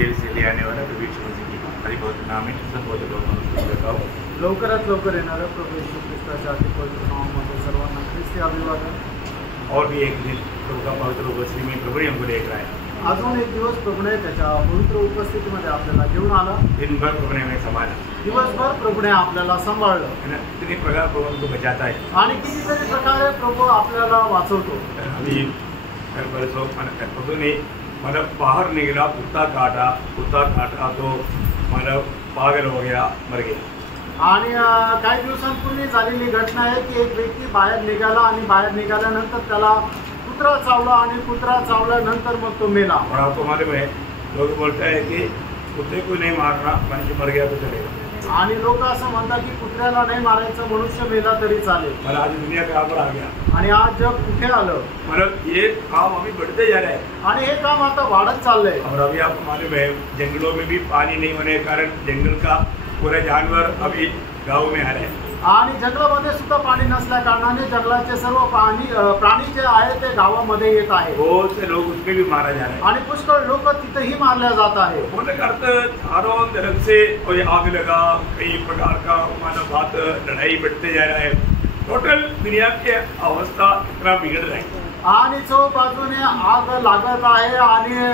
Gel से ले आने वाला प्रभु यीशु मसीह की हरी बहुत नाम है संबोधित लोकांना लवकरात लवकर येणाऱ्या प्रभू येशू ख्रिस्ताच्या अति पवित्र नावामध्ये सर्वांना ख्रिस्ती अभिवादन। और भी एक दिन प्रभु का पवित्र उपस्थिति में प्रभु ने हमको देख रहा है। अजून एक दिवस प्रभूने त्याच्या पवित्र उपस्थितीमध्ये आपल्याला घेऊन आला। दिन भर प्रभु ने हमें संभाला, दिवसभर प्रभूने आपल्याला सांभाळलं। कितने प्रकार प्रभु हमको बचाता है आणि कितीतरी प्रकारे प्रभू आपल्याला वाचवतो। अभी परसों प्रभु ने मतलब बाहर निकला, कुत्ता काटा तो मतलब पागल हो गया, मर गया। आणि काही दिवसांपूर्वी झालेली घटना आहे की एक व्यक्ती बाहेर निघाला आणि बाहेर निघाल्यानंतर त्याला कुत्रा चावला आणि कुत्रा चावल्यानंतर मग तो मेला। और आपको मालूम है लोग बोलते हैं कि कुत्ते को नहीं मारना, मनुष्य मर गया तो चलेगा। आणि लोक असं म्हणतात की कुत्र्याला नाही मारायचं, मनुष्य मेला तरी चालेल। पर आज दुनिया कहाँ पर आ गया आणि आज जग कुठे आलं, मतलब ये काम अभी बढ़ते जा रहा है आणि हे काम आता वाढत चाललंय। और अभी आपको मालूम है जंगलों में भी पानी नहीं होने के कारण जंगल का पूरे जानवर अभी गाँव में आ रहे हैं। आणि जंगलामध्ये सुद्धा पाणी नसल्या कारणाने जंगलाचे सर्व प्राणी जे आहे ते गावामध्ये येत आहे। बहुत से लोग उसमें भी मारा जा रहे हैं आणि पुष्कळ लोक तिथेही मारल्या जात आहे। होने का अर्थ चारों तरफ से और आग लगा, कई प्रकार का मानव बात लड़ाई बढ़ते जा रहा है। टोटल दुनिया की अवस्था इतना बिगड़ रहा है आणि चौ बाजूने आग लागत आहे आणि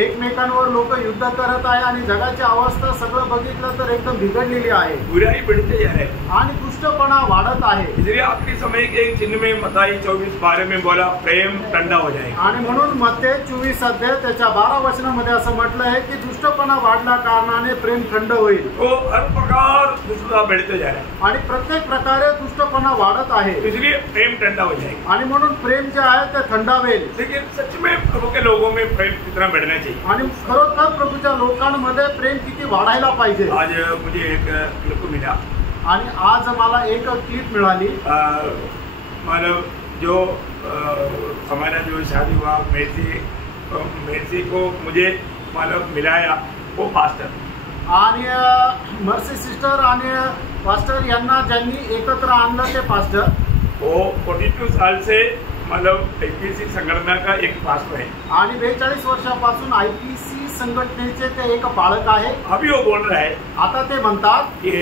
एकमेकांवर लोक युद्ध करत आहे आणि जगाची अवस्था सगळं बघितलं तर एकदम बिघडलेली आहे। बुराई बढ़ते जा रहे हैं आणि दुष्टपणा वाढत आहे। इसलिए आखिरी समय के एक चिन्ह में मत्ती 24:12 में बोला प्रेम ठंडा हो जाएगा। आणि म्हणून मत्ती 24 अध्याय त्याच्या 12 वचनामध्ये असं म्हटलं आहे की दुष्टपणा वाढल्या कारणाने प्रेम थंड होईल। तो हर प्रकार दुष्टता बढ़ते जा रहा है आणि प्रत्येक प्रकारे दुष्टपणा वाढत आहे, इसलिए प्रेम ठंडा हो जाएगा। आणि म्हणून प्रेम जे आहे ते थंडावेल। लेकिन सच में प्रभु के लोगों में प्रेम कितना बढ़ना चाहिए आणि खरोखर प्रभूच्या लोकांमध्ये प्रेम किती वाढायला पाहिजे। आज मुझे एक क्लिप मिला आणि आज मला एक क्लिप मिळाली। मतलब जो हमारा जो शादी हुआ मेर्सी को मुझे मतलब मिलाया वो पास्टर आणि मर्सी सिस्टर आणि पास्टर यांना ज्यांनी एकत्र आणलं ते पास्टर वो 42 साल से मतलब आईपीसी संगठना का एक पास्टर है आणि 42 वर्षापासून आईपीसी संघटनेचे ते एक पालक आहे। अभी वो बोल रहा है आता ते म्हणतात की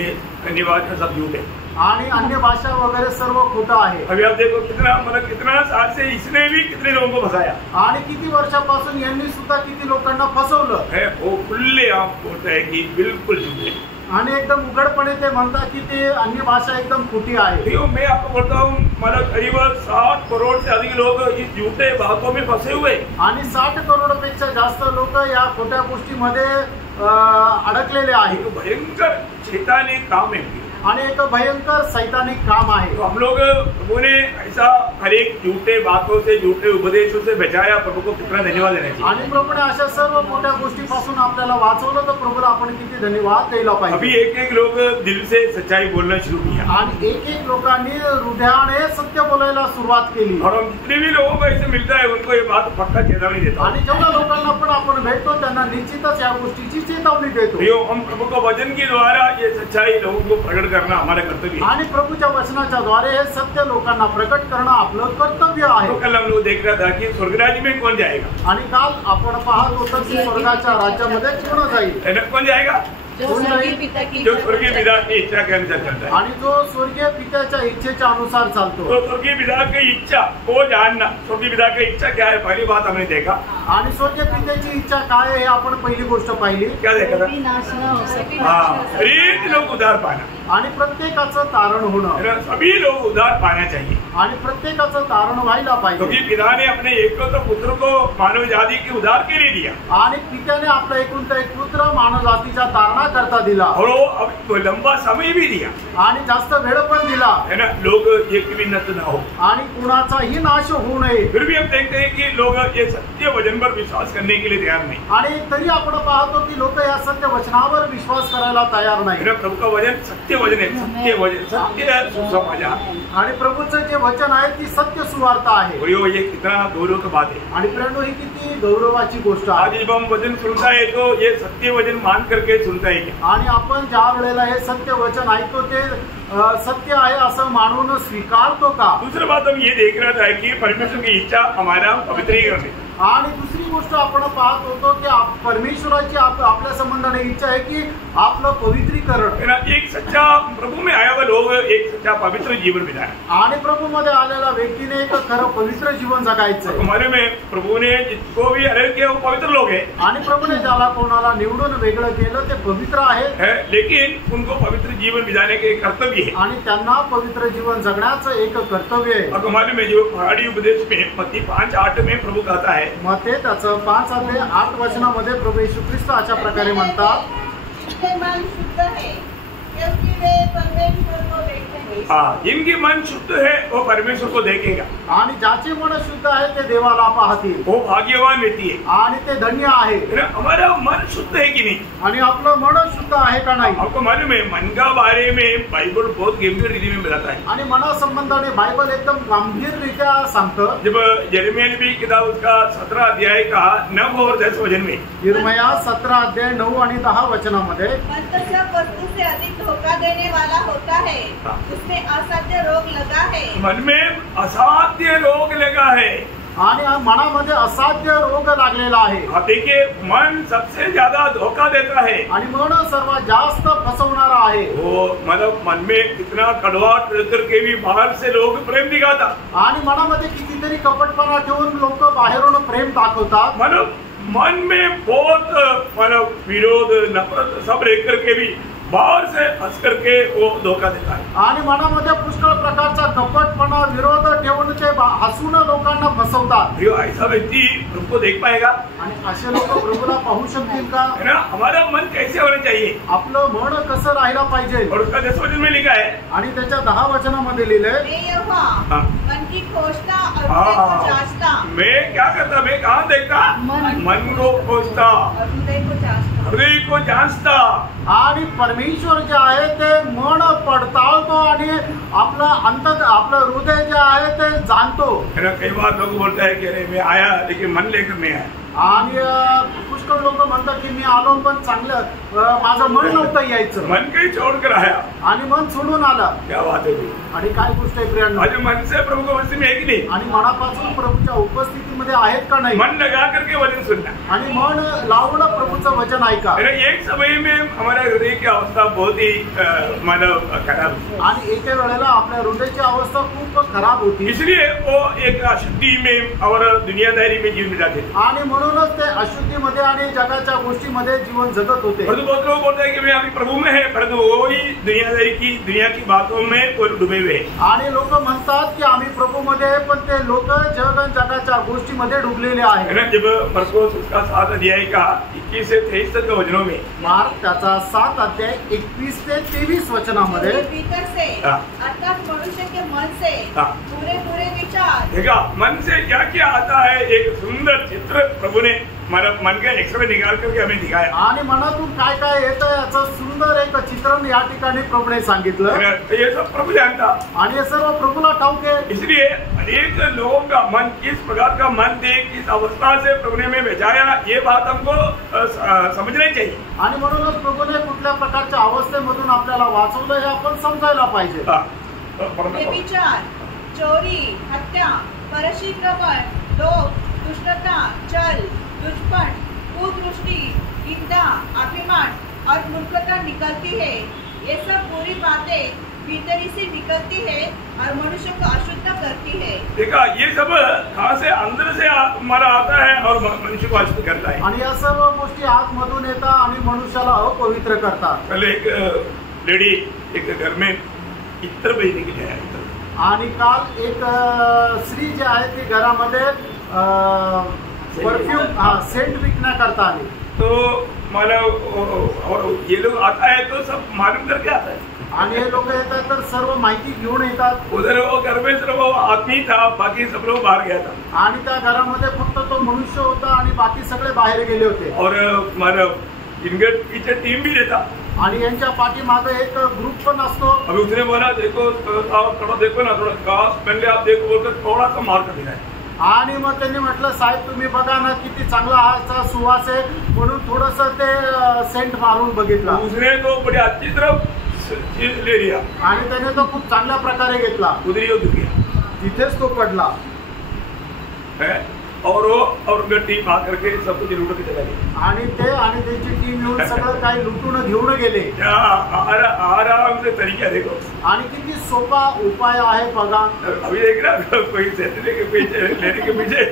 अन्य भाषा सब झूठ है आणि अन्य भाषा वगैरे सर्व खोटं आहे। अभी आप देखो कितना साल से इसने भी कितने लोगों को फंसाया आणि किती वर्षापासून यांनी सुद्धा किती लोकांना फसवलं है। वो खुले आप बोलते हैं कि बिल्कुल झूठ है आणि एकदम उघडपणे ते म्हणतात की ते अन्य भाषा एकदम खोटी आहे। मैं आपको बोलता हूँ मतलब करीब 60 करोड़ से अधिक लोग इस झूठे बातों में फंसे हुए आणि 60 करोडपेक्षा जास्त लोक या खोट्या गोष्टीमध्ये अडकलेले आहेत। भयंकर शैतानी काम है आणि एक भयंकर सैतानिक काम आहे। तो हम लोग प्रभु ने ऐसा हर एक झूठे बातों से झूठे उपदेशों से बचाया, प्रभु को कितना धन्यवाद देना चाहिए। आणि प्रभूने अशा सर्व मोठ्या गोष्टीपासून आपल्याला वाचवलं तर प्रभूला आपण किती धन्यवाद द्यायला पाहिजे। अभी एक लोग दिल से सच्चाई बोलना शुरू किया आणि एक लोकांनी हृदयाने सत्य बोलायला सुरुवात केली। और हम जितने भी लोगों को ऐसे मिलता है उनको ये बात पक्का चेतावनी देता आणि जेवढ्या लोकांना पण आपण भेटतो त्यांना निश्चितच या गोष्टीची चेतावणी देतो। हम प्रभु को वचन के द्वारा ये सच्चाई लोगों को प्रकट करना हमारा कर्तव्य है आणि प्रभूच्या वचनाच्या द्वारे हे सत्य लोकांना प्रकट करणं आपलं कर्तव्य आहे। तो कल हम लोग देख रहा था कि स्वर्गराज्य में कौन जाएगा आणि काल आपण पाहत होतो की स्वर्गाच्या राज्यामध्ये कोण जाईल, कौन जाएगा जो स्वर्गीय पिता की इच्छा के अनुसार चलता है आणि जो स्वर्गीय पित्याच्या इच्छेच्या अनुसार चालतो। तो स्वर्गीय पिता की इच्छा को जानना, स्वर्गीय पिता की इच्छा क्या है पहली बात हमने देखा। आणि स्वर्गीय पित्याची इच्छा काय आहे हे आपण पहिली गोष्ट पाहिली। क्या देखा था? नाश न हो सके। हरेक लोग उद्धार पाना आणि प्रत्येकाचं तारण होणं, सभी लोग उद्धार पाना चाहिए आणि प्रत्येकाचं तारण व्हायला पाहिजे। क्योंकि पिता ने अपने एकलौते पुत्र को मानव जाति के उद्धार के लिए दिया आणि पित्याने आपला एकुलता एक पुत्र मानव जातीच्या तारणाकरता दिला और वो अब लंबा समय भी दिया आणि जास्त वेळ पण दिला है ना। लोग एक भी नष्ट ना हो आणि कुणाचाही नाश होऊ नये। फिर भी हम देखते हैं कि लोग ये सत्य वचन पर विश्वास करने के लिए तैयार नहीं। आणि तरी आपण पाहतो की लोक या सत्य वचनावर विश्वास करायला तैयार नाही। प्रभु का वचन सत्य वचन है, सत्य वचन, सत्य सुसमाचार। आणि प्रभूचं जे वचन आहे ती सत्य सुवार्ता आहे। और ये कितना गौरव की बात है। आणि प्रेरणो ही किती गौरवाची गोष्ट आहे। आज जब हम वचन सुनता है तो ये सत्य वचन मान करके सुनता है क्या? आणि आपण ज्या वेळेला हे सत्य वचन ऐकतो ते सत्य आहे असं मानून स्वीकारतो का? दूसरी बात हम ये देख रहा था कि परमेश्वर की इच्छा हमारा पवित्रीकरण है। आणि दुसरी गोष्ट आपण पाहत होतो की परमेश्वराची आपल्या संबंधाने इच्छा आहे की आपलं पवित्रीकरण, एक सच्चा प्रभु में आया हुआ लोग एक सच्चा पवित्र जीवन बिताए, आणि प्रभू मध्ये आलेल्या व्यक्तीने एक खरं पवित्र जीवन जगायचं. हमारे में प्रभु ने जिसको भी अलग किया वो पवित्र लोग है, आणि प्रभूने ज्याला कोणाला निवडून वेगळं केलं ते पवित्र आहे, लेकिन उनको पवित्र जीवन बिताने के कर्तव्य है, आणि त्यांना पवित्र जीवन जगण्याचं एक कर्तव्य आहे. और हमारे में जो पहाड़ी उपदेश में मत्ती 5:8 में प्रभु कहता है, मग ते त्याचं 5:8 प्रभू येशू ख्रिस्त अशा प्रकारे म्हणतात, इनके मन शुद्ध है क्योंकि वे परमेश्वर को देखेंगे. जिनकी मन शुद्ध है वो परमेश्वर को देखेगा, आणि ज्याचे मन शुद्ध आहे ते देवाला पाहतील, वो भाग्यवान व्यक्ति है. आणि ते धन्य आहे. हमारा मन शुद्ध है कि नहीं? आणि आपलं मन शुद्ध आहे का नाही? आपको मालूम है मन का बारे में बाइबल बहुत गंभीर रीति में बताता है. आणि मनासंबंधाने बायबल एकदम गंभीररित्या सांगतं. जब यिर्मयाह नबी किताब उसका 17 अध्याय का 9 और 10 वचन में, यिर्मयाह 17:9 आणि 10 वचनामध्ये, मन तो सब वस्तु से अधिक धोखा देने वाला होता है, उसमें असाध्य रोग लगा है. मन में असाध्य रोग लगा है. आणि मनामध्ये असाध्य रोग लागलेला आहे. देखिए मन सबसे ज्यादा धोखा देता है, आणि मन सर्वात जास्त फसवणारा आहे. वो मतलब मन में इतना कड़वाहट करके भी बाहर से लोग प्रेम दिखाता, आणि मनामध्ये कितीतरी कपटपणा ठेवून लोक बाहेरून प्रेम दाखवतात. मतलब मन में बहुत मतलब विरोध नफरत सब रह करके भी बाहर से हंस करके वो धोखा देता है. आणि मनामध्ये पुष्कळ प्रकारचा कपटपणा विरोध ठेवून ते हसून लोकांना फसवतात. ऐसा व्यक्ति प्रभु को देख पाएगा? आणि असे लोक प्रभूला पाहू शकतील का? है ना. हमारा मन कैसे होना चाहिए? आपलं मन कसं राहायला पाहिजे? और उसका 10 वचन में लिखा है, आणि त्याच्या 10 वचनामध्ये लिहिलंय, मैं यहोवा मन की खोजता और हाँ, हृदय को जांचता. मैं क्या करता? मैं कहाँ देखता? मन को खोजता, और हृदय को जांचता. हृदय को जांचता. आणि परमेश्वर जे आहे ते मन पडताळतो आणि आपलं हृदय जे आहे ते जाणतो. है ना. कई बार लोग बोलते हैं कि अरे मैं आया लेकिन मन लेकर नहीं आया. आणि पुष्कळ लोक म्हणतात की मी आलो पण चांगलं माझं मन नव्हतं यायचं, मन कहीं छोड़कर आया. आणि मन सोडून आलं. क्या बात है. आणि काय गोष्ट आहे प्रियांनो? आज मन से प्रभु को वचन में है कि नहीं? आणि मनापासून प्रभूच्या उपस्थितीमध्ये आहेत का नाही? मन लगा करके वचन सुनना. आणि मन लावून प्रभूचं वचन ऐका. एक समय में हमारे हृदय की अवस्था बहुत ही मतलब खराब थी. आणि एके वेळेला आपल्या हृदयाची अवस्था खूप खराब होती. इसलिए वो एक अशुद्धि में और दुनियादारी में जीवन बिताते थे. आणि म्हणूनच ते अशुद्धीमध्ये आणि जगाच्या गोष्टीमध्ये जीवन जगत होते. परंतु बहुत लोग बोलते हैं कि मैं अभी प्रभु में है, परंतु वो ही दुनियादारी की दुनिया की बातों में वो डूबे हुए हैं. आणि लोक म्हणतात की आम्ही प्रभूमध्ये आहे, पण ते लोक जगाच्या गोष्टीमध्ये डुबलेले आहेत. जब मरकोस उसका 7 अध्याय का 21 से 23 तक वचनों में, मार्क त्याचा 7:21 ते 23 वचनामध्ये, भीतर से अर्थात मनुष्य के मन से पूरे विचार. देखा मन से क्या क्या आता है. एक सुंदर चित्र प्रभु ने मन का एक्सरे निकाल करके हमें दिखाया. आणि मनातून काय काय येतं याचं सुंदर एक चित्रण या ठिकाणी प्रभूने सांगितलं. ये सब प्रभु जानता. आणि हे सर्व प्रभूला ठाऊक आहे. इसलिए अनेक लोगों का मन किस प्रकार का मन थे, किस अवस्था से प्रभु ने हमें बचाया, ये बात हमको समझनी चाहिए. आणि म्हणूनच प्रभूने कुठल्या प्रकारच्या अवस्थेमधून आपल्याला वाचवलं हे आपण समजायला पाहिजे. व्यभिचार, चोरी, हत्या, परशीक्रमण, लोभ, दुष्टता, छल, दुष्पण, कुदृष्टि, निंदा, अभिमान और मूर्खता निकलती है. ये सब बुरी बातें भीतरी से निकलती है और मनुष्य को अशुद्ध करती है. देखा ये सब कहाँ से? अंदर से हमारा आता है और मनुष्य को अशुद्ध करता है. आणि या सर्व गोष्टी आतमधून येतात आणि मनुष्याला अपवित्र करतात. पहले एक लेडी एक घर में इत्र बेचने के लिए आई. आणि काल एक स्त्री जी आहे ती घरामध्ये परफ्यूम सेंट विकण्याकरता आली. तो मतलब और ये लोग आता है तो सब मालूम करके आता है. आणि हे लोक येतात तर सर्व माहिती घेऊन येतात. उधर वो घर में सिर्फ वो आदमी था, बाकी सब लोग बाहर गया था. आणि त्या घरामध्ये फक्त तो मनुष्य होता आणि बाकी सगळे बाहेर गेले होते. और मतलब इनके पीछे टीम भी रहता. आणि यांच्या पाठीमागे एक ग्रुप पण असतो. अभी उसने बोला देखो थोड़ा देखो ना, थोड़ा घास पहले आप देखो बोलकर थोड़ा सा मार कर दिया है. आणि मग त्यांनी म्हटलं साहेब तुम्ही बघा ना किती चांगला हा सुवास आहे म्हणून थोडस ते सेंट मारून बघितला. उसने तो बड़ी अच्छी तरफ ले लिया आणि त्याने तो खूप चांगल्या प्रकारे घेतला. उधर ही उधर गया. तिथेच तो पडला. और वो और उनका टीम आकर के सब कुछ लूट के चला गया। आणि ते आणि त्यांची टीम येऊन सगळं काही लुटून घेऊन गेले। क्या आराम से तरीका देखो, आणि किती सोपा उपाय आहे बघा। अभी देख रहा कोई लेने के पीछे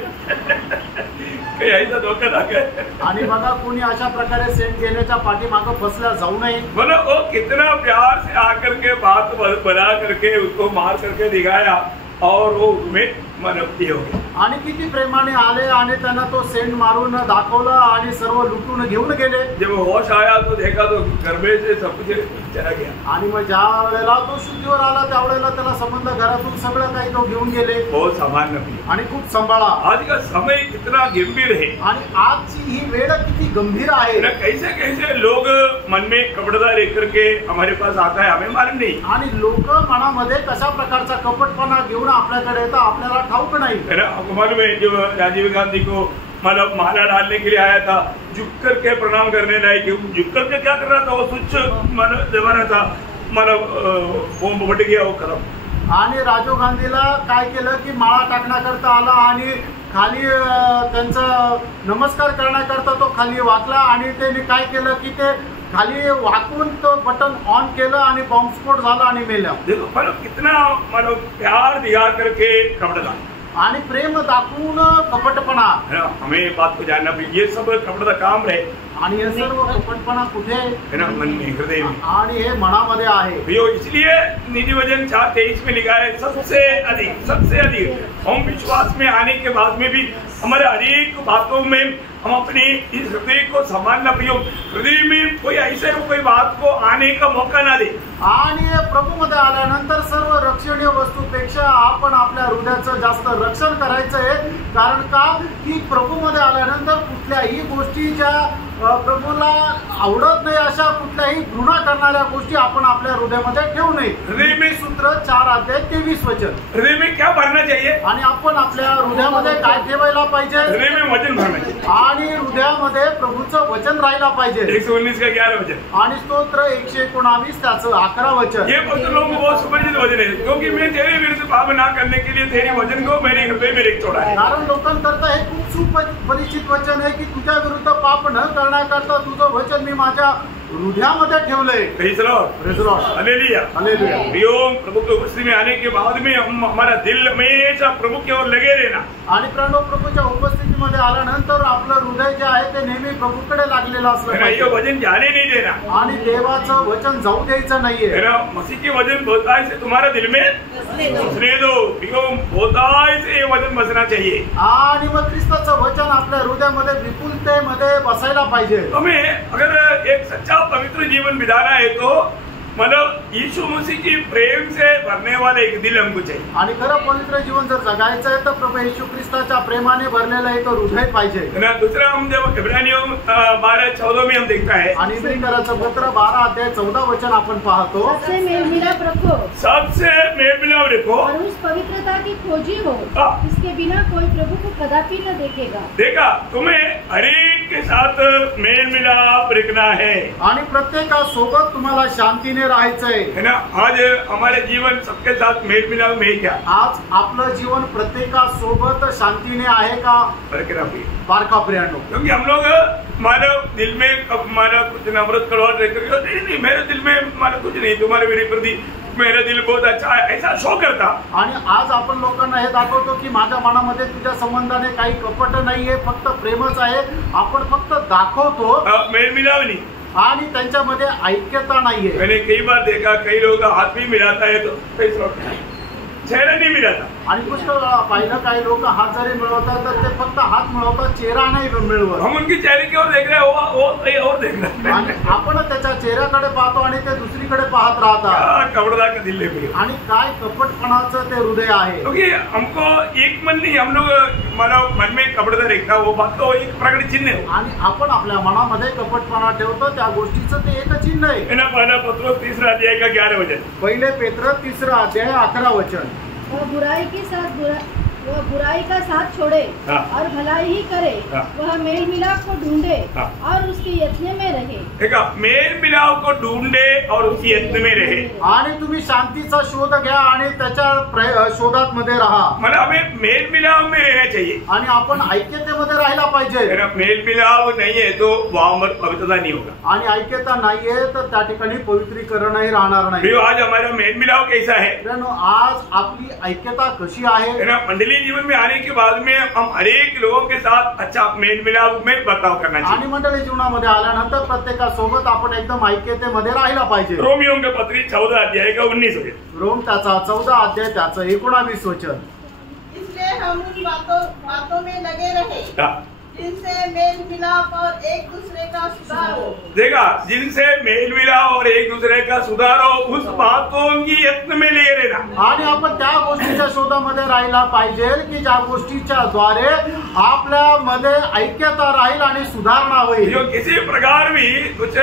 काही ऐसा धोका ना गए। आणि बघा कोणी अशा प्रकारे सेंट घेण्याच्या पाठीमागं फसल्या जाऊ नये। बोलो वो कितना प्यार से आकर के बात बना करके उसको मार करके दिखाया और वो उसमें मनप्ती हो गई। आणि किती प्रेमाने आले आणि त्यांना तो सेंट मारून दाखवलं आणि सर्व लुटून घेऊन गेले। जब होश आया तो देखा तो गर्भे से सब कुछ चला गया। आणि मग ज्या वेळेला तो शुद्धीवर आला त्यावेळेला त्याला समजलं घरातून सगळं काही तो घेऊन गेले। बहुत सामान्य भी आणि खूप सांभाळा। आज का समय कितना गंभीर है आणि आजची ही वेळ किती गंभीर आहे। कैसे कैसे लोग मन में कपड़दा लेकर के हमारे पास आता है, हमें मालूम नहीं। आणि लोक मनामध्ये कशा प्रकारचा कपटपणा घेऊन आपल्याकडे येतात आपल्याला ठाऊक नाही। आपको मालूम है जो राजीव गांधी को मतलब माला डालने के लिए आया था, झुक करके प्रणाम करने लायक, झुक करके क्या कर रहा था, वो स्विच मतलब जमाना था, मतलब बॉम्ब फट गया वो खत्म। आणि राजीव गांधीला काय केलं की माळा टाकण्याकरता आला आणि खाली त्यांचा नमस्कार करण्याकरता तो खाली वाकला आणि त्यांनी काय केलं की ते खाली वाकून तो बटन ऑन केलं आणि बॉम्बस्फोट झाला आणि मेला। देखो मतलब कितना मतलब प्यार दिखा करके कपड़ा आणि प्रेम दाखवून कपटपणा, हमें बात को जानना पड़ेगा। ये सब कपड़े का काम है आणि हे सर्व कपटपणा कुठे है ना, मन में, हृदय में, आणि हे मनामध्ये आहे। भैया इसलिए निधि वचन 4:23 में लिखा है सबसे अधिक हम विश्वास में आने के बाद में भी हमारे हरेक बातों में हम अपने इस हृदय को संभालना प्रयोग, हृदय में कोई ऐसे कोई बात को आने का मौका ना दे। आणि प्रभू मध्ये आल्यानंतर सर्व रक्षणीय वस्तूपेक्षा आपण आपल्या हृदयाचं जास्त रक्षण करायचं आहे। कारण का की प्रभू मध्ये आल्यानंतर कुठल्याही गोष्टी ज्या प्रभूला आवडत नाही अशा कुठल्याही घृणा करणाऱ्या गोष्टी आपण आपल्या हृदयामध्ये ठेवू नये। हृदय में सूत्र 4:23 वचन। हृदय में क्या भरना चाहिए, आणि आपण आपल्या हृदयामध्ये काय ठेवायला पाहिजे, हृदय में वचन भरना चाहिए। आणि हृदयामध्ये प्रभूचं वचन राहायला पाहिजे। 119 का 11 वचन आणि स्तोत्र 119 त्याचं 11 वचन। ये बहुत लोगों को बहुत सुपरिचित वचन है, क्योंकि मैं तेरे विरुद्ध पाप ना करने के लिए तेरे वचन को मेरे हृदय में लिख छोड़ा है। कारण लोकांकरता हे खूप सुपरिचित वचन आहे की तुझ्या विरुद्ध पाप न करण्याकरता तुझं वचन मी माझ्या हृदयामध्ये ठेवलंय। Praise lord, hallelujah, hallelujah. प्रियों प्रभु की उपस्थिति में आने के बाद में हम हमारा दिल हमेशा प्रभु की ओर लगे रहना। आणि प्रभूच्या उपस्थितीमध्ये आल्यानंतर आपलं हृदय जे आहे ते नेहमी प्रभूकडे लागलेलं असलं पाहिजे। ये वचन जाने नहीं देना, आणि देवाचं वचन जाऊ द्यायचं नाहीये। मसीह के वचन बहुताय से तुम्हारे दिल में बसने दो, बहुताय से ये वचन बसना चाहिए। आणि मग ख्रिस्ताचं वचन आपल्या हृदयामध्ये विपुलतेमध्ये बसायला पाहिजे। हमें अगर एक सच्चा पवित्र जीवन बिताना है तो मतलब यीशु मसीह की प्रेम से भरने वाला एक दिल हमको चाहिए। आणि खरं पवित्र जीवन जर जगायचं आहे तर प्रभू येशू ख्रिस्ताच्या प्रेमाने भरलेलं एक हृदय पाहिजे। दूसरा हम जब इब्रानियों 12:14 में हम देखता है, आणि इब्रिकराचं पत्र 12:14 वचन आपण पाहतो, सबसे मेल मिलाप रखो, सबसे मेल मिलाप रखो और उस पवित्रता की खोजी हो इसके बिना कोई प्रभु को कदापि न देखेगा। देखा, तुम्हें हरेक के साथ मेल मिलाप रखना है आणि प्रत्येकासोबत तुम्हाला शांतीने राहायचंय है ना। आज हमारे जीवन सबके साथ मेल मिलाप में क्या, आज आपलं जीवन प्रत्येकासोबत शांतीने आहे का बारका प्रियांनो? क्योंकि हम लोग मानव दिल में मानव कुछ नफरत कड़वाहट रहकर नहीं मेरे दिल में मानव कुछ नहीं, तुम्हारे मेरे प्रति मेरा दिल बहुत अच्छा है ऐसा शो करता। आणि आज आपण लोकांना हे दाखवतो की माझ्या मनामध्ये तुझ्या संबंधाने काही कपट नाहीये, फक्त प्रेमच आहे। आपण फक्त दाखवतो मेल मिलाप नहीं, आणि त्यांच्यामध्ये ऐक्यता नाहीये। मैंने कई बार देखा कई लोग हाथ भी मिलाता है तो चेहरा नहीं मिलाता। आणि पुष्कळ वेळा पाहिलं काही लोक हात जरी मिळवतात तर ते फक्त हात मिळवतात, चेहरा नाही मिळवत। हम उनकी चेहरे की ओर देख रहे हैं, वो कहीं और देख रहे हैं। आणि आपण त्याच्या चेहऱ्याकडे पाहतो आणि ते दुसरीकडे पाहत राहतात। कपड़दार का दिल है। आणि काय कपटपणाचं ते हृदय आहे। क्योंकि हमको एक मन नहीं, हम लोग मानव मन में कपड़दार देखता वो बात तो एक प्रकट चिन्ह है। आणि आपण आपल्या मनामध्ये कपटपणा ठेवतो त्या गोष्टीचं ते एक चिन्ह आहे। ना पहला पत्रोस 3 अध्याय का 11 वचन, पहिले पेत्र 3 अध्याय 11 वचन। और बुराई के साथ वह बुराई का साथ छोड़े और भलाई ही करे, वह मेल मिलाप को ढूंढे और उसके यत्न में रहे। देखा, मेल मिलाप को ढूंढे और उसकी यत्न में रहे। आणि तुम्ही शांतीचा शोध घ्या आणि त्याच्या शोधात मध्ये राहा। मतलब हमें मेल मिलाप में रहना चाहिए आणि आपण ऐक्यतेमध्ये राहायला पाहिजे। मेल मिलाप नहीं है तो वहाँ पर पवित्रता नहीं होगा, आणि ऐक्यता नाहीये तर त्या ठिकाणी पवित्रीकरणही राहणार नाही। आज हमारा मेल मिलाप कैसा है? आज आपली ऐक्यता कशी आहे? मंडलीय जीवन में आने के बाद में हम हर एक लोगों के साथ अच्छा मेल मिलाप में बर्ताव करना चाहिए। आणि मंडळी जीवनामध्ये आल्यानंतर प्रत्येकासोबत आपण एकदम ऐक्यतेमध्ये राहायला पाहिजे। रोमियों के पत्री 14 अध्याय का 19 वचन, रोम त्याचा 14 अध्याय त्याचं 19 वचन। इसलिए हम उन बातों में लगे रहे जिनसे मेल मिलाप और एक दूसरे का सुधार हो। देखा, जिनसे मेल मिलाप और एक दूसरे का सुधार हो, उस बातों की यत्न में लगे रहना। आणि आपण त्या गोष्टीच्या शोधामध्ये राहायला पाहिजे की ज्या गोष्टीच्या द्वारे आपल्यामध्ये ऐक्यता राहील आणि सुधारणा होईल। जो किसी प्रकार भी कुछ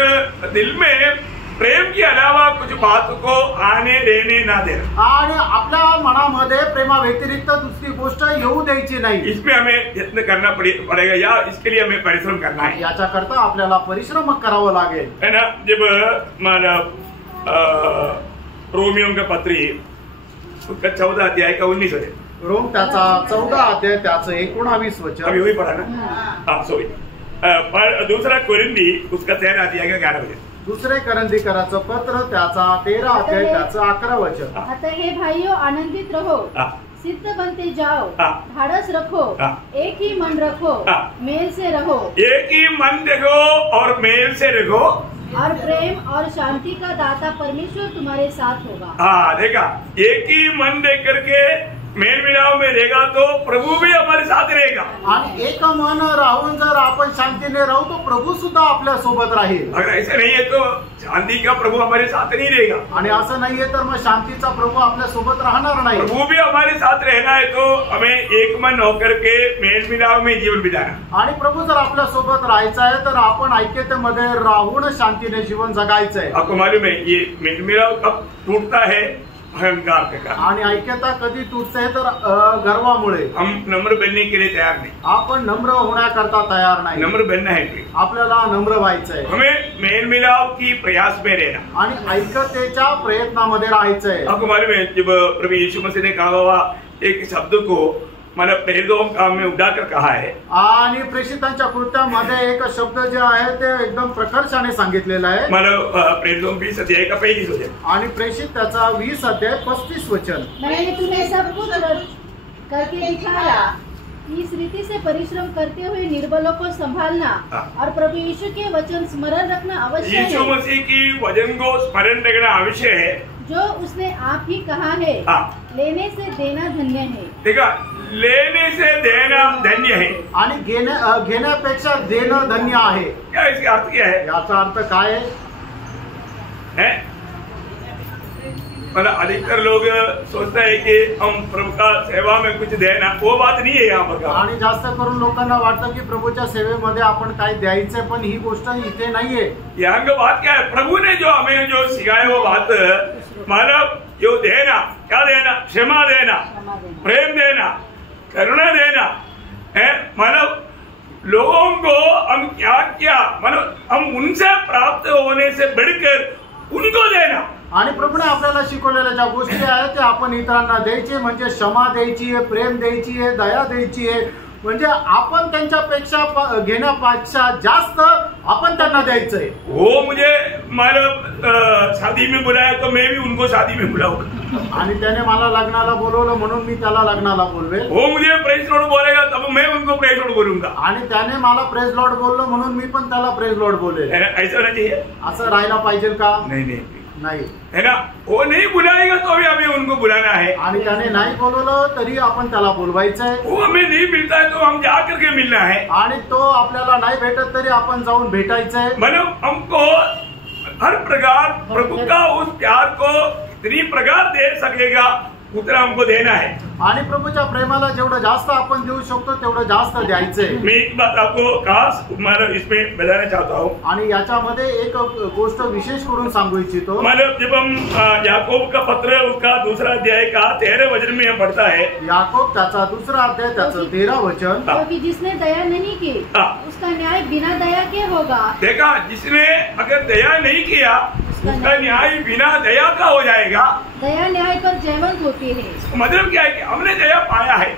दिल में प्रेम के अलावा कुछ बात को आने देने ना देना, आणि आपल्या मनामध्ये प्रेमा व्यतिरिक्त दुसरी गोष्ट येऊ द्यायची नाही। इसमें हमें यत्न करना पड़ेगा या इसके लिए हमें परिश्रम करना है। याच्या करता आपल्याला परिश्रम करावं लागेल, है ना। जब माना रोमियों के पत्री उसका 14 अध्याय का 19 है, रोम त्याचा 14 अध्याय त्याचं 19 वचन। अभी वही पढ़ा ना, हाँ सॉरी। दूसरा कोरिन्थी उसका 13 अध्याय का 11 वचन, दुसरे करंदीकराचं पत्र त्याचा 13 अध्याय त्याचं 11 वचन। अतः हे भाइयों आनंदित रहो, सिद्ध बनते जाओ, ढाढ़स रखो, एक ही मन रखो, मेल से रहो, एक ही मन देखो और मेल से रखो, और प्रेम और शांति का दाता परमेश्वर तुम्हारे साथ होगा। हाँ देखा, एक ही मन देख करके मेल मिलाप में रहेगा तो प्रभु भी हमारे साथ रहेगा। आणि एक मन राहून जर आपण शांतीने राहू तो प्रभू सुद्धा आपल्या सोबत राहील। अगर ऐसे नहीं है तो शांति का प्रभु हमारे साथ नहीं रहेगा, आणि असं नाहीये तर मग शांतीचा प्रभू आपल्या सोबत राहणार नाही। प्रभु भी हमारे साथ रहना है तो हमें एक मन होकर के मेल मिलाप में जीवन बिताना। आणि प्रभु जर आपल्या सोबत राहायचं आहे तर आपण ऐक्यतेमध्ये राहून शांतीने जीवन जगायचं आहे। आपको मालूम है ये मेल मिलाप कब टूटता है? अहंकार के कारण। आणि ऐक्यता कधी तुटते तर गर्वामुळे। हम नम्र बनने के लिए तैयार नहीं, आपण नम्र होण्याकरता तयार नाही। नम्र बनना है, आपल्याला नम्र व्हायचं आहे। हमें मेल मिलाप की प्रयास में रहना आणि ऐक्यतेच्या प्रयत्नामध्ये राहायचं आहे। आपको मालूम है जब प्रभु यीशु मसीह ने कहा हुआ एक शब्द को मैंने प्रेरितों काम में उठाकर कहा है, आणि प्रेषितांच्या कृत्यामध्ये एक शब्द जे आहे ते एकदम प्रकर्षाने सांगितलेला आहे। प्रेरितों 20 अध्याय का 25 वचन, आणि प्रेषित त्याचा 20 अध्याय 35 वचन। मैंने तुम्हें सब कुछ करके दिखाया, इस रीति से परिश्रम करते हुए निर्बलों को संभालना और प्रभु यीशु के वचन स्मरण रखना आवश्यक है। यीशु मसीह की वचन को स्मरण रखना आवश्यक है, जो उसने आप ही कहा है, लेने से देना धन्य है। देखा, लेने से देना धन्य है आणि घेण्यापेक्षा देणं धन्य आहे। क्या इसका अर्थ क्या है? याचा अर्थ काय है? मतलब अधिकतर लोग सोचते हैं कि हम प्रभु का सेवा में कुछ देना, वो बात नहीं है यहाँ पर। आणि जास्त करून लोकांना वाटतं की प्रभूच्या सेवेमध्ये आपण काय द्यायचंय, पण ही गोष्ट इथे नाहीये। यहाँ का बात क्या है? प्रभु ने जो हमें जो सिखाया वो बात, मतलब जो देना, क्या देना? क्षमा देना, प्रेम देना, करुणा देना है। मतलब लोगों को हम क्या क्या, मतलब हम उनसे प्राप्त होने से बढ़कर उनको देना। आणि प्रभूने आपल्याला शिकवलेल्या ज्या गोष्टी आहेत त्या आपण इतरांना द्यायची, म्हणजे क्षमा द्यायची आहे, प्रेम द्यायची आहे, दया द्यायची आहे, म्हणजे आपण त्यांच्यापेक्षा घेण्यापेक्षा जास्त आपण त्यांना द्यायचंय। वो मुझे मतलब शादी में बुलाया तो मैं भी उनको शादी में बुलाऊंगा, आणि त्याने मला लग्नाला बोलवलं म्हणून मी त्याला लग्नाला बोलवेल। वो मुझे प्रेज लॉर्ड बोलेगा तब मैं उनको प्रेज लॉर्ड बोलूंगा, आणि त्याने मला प्रेज लॉर्ड बोललो म्हणून मी पण त्याला प्रेज लॉर्ड बोलेल। ऐसा होना चाहिए? असं राहायला पाहिजे का? नहीं, नाही, है ना। वो नहीं बुलाएगा तो भी हमें उनको बुलाना है, आणि त्याने नाही बोलवलं तरी आपण त्याला बोलवायचंय। वो हमें नहीं मिलता है तो हम जा करके मिलना है, आणि तो आपल्याला नाही भेटत तरी आपण जाऊन भेटायचंय। मतलब हमको हर प्रकार प्रभु का उस प्यार को इतनी प्रकार दे सकेगा उतना हमको देना है। आणि प्रभूच्या प्रेमाला जेवढं जास्त आपण देऊ शकतो तेवढं जास्त द्यायचंय। मैं एक बात आपको खास इसमें बताना चाहता हूँ आणि याच्यामध्ये एक गोष्ट विशेष करून सांगू इच्छितो। मतलब जब हम याकूब का पत्र उसका दूसरा अध्याय का 13 वचन में पढ़ता है, याकूब त्याचा दूसरा अध्याय त्याचं 13 वचन, क्योंकि जिसने दया नहीं की उसका न्याय बिना दया के होगा। देखा, जिसने अगर दया नहीं किया उसका न्याय बिना दया का हो जाएगा। दया न्याय पर जयवंत होती है। मतलब क्या है कि हमने दया पाया है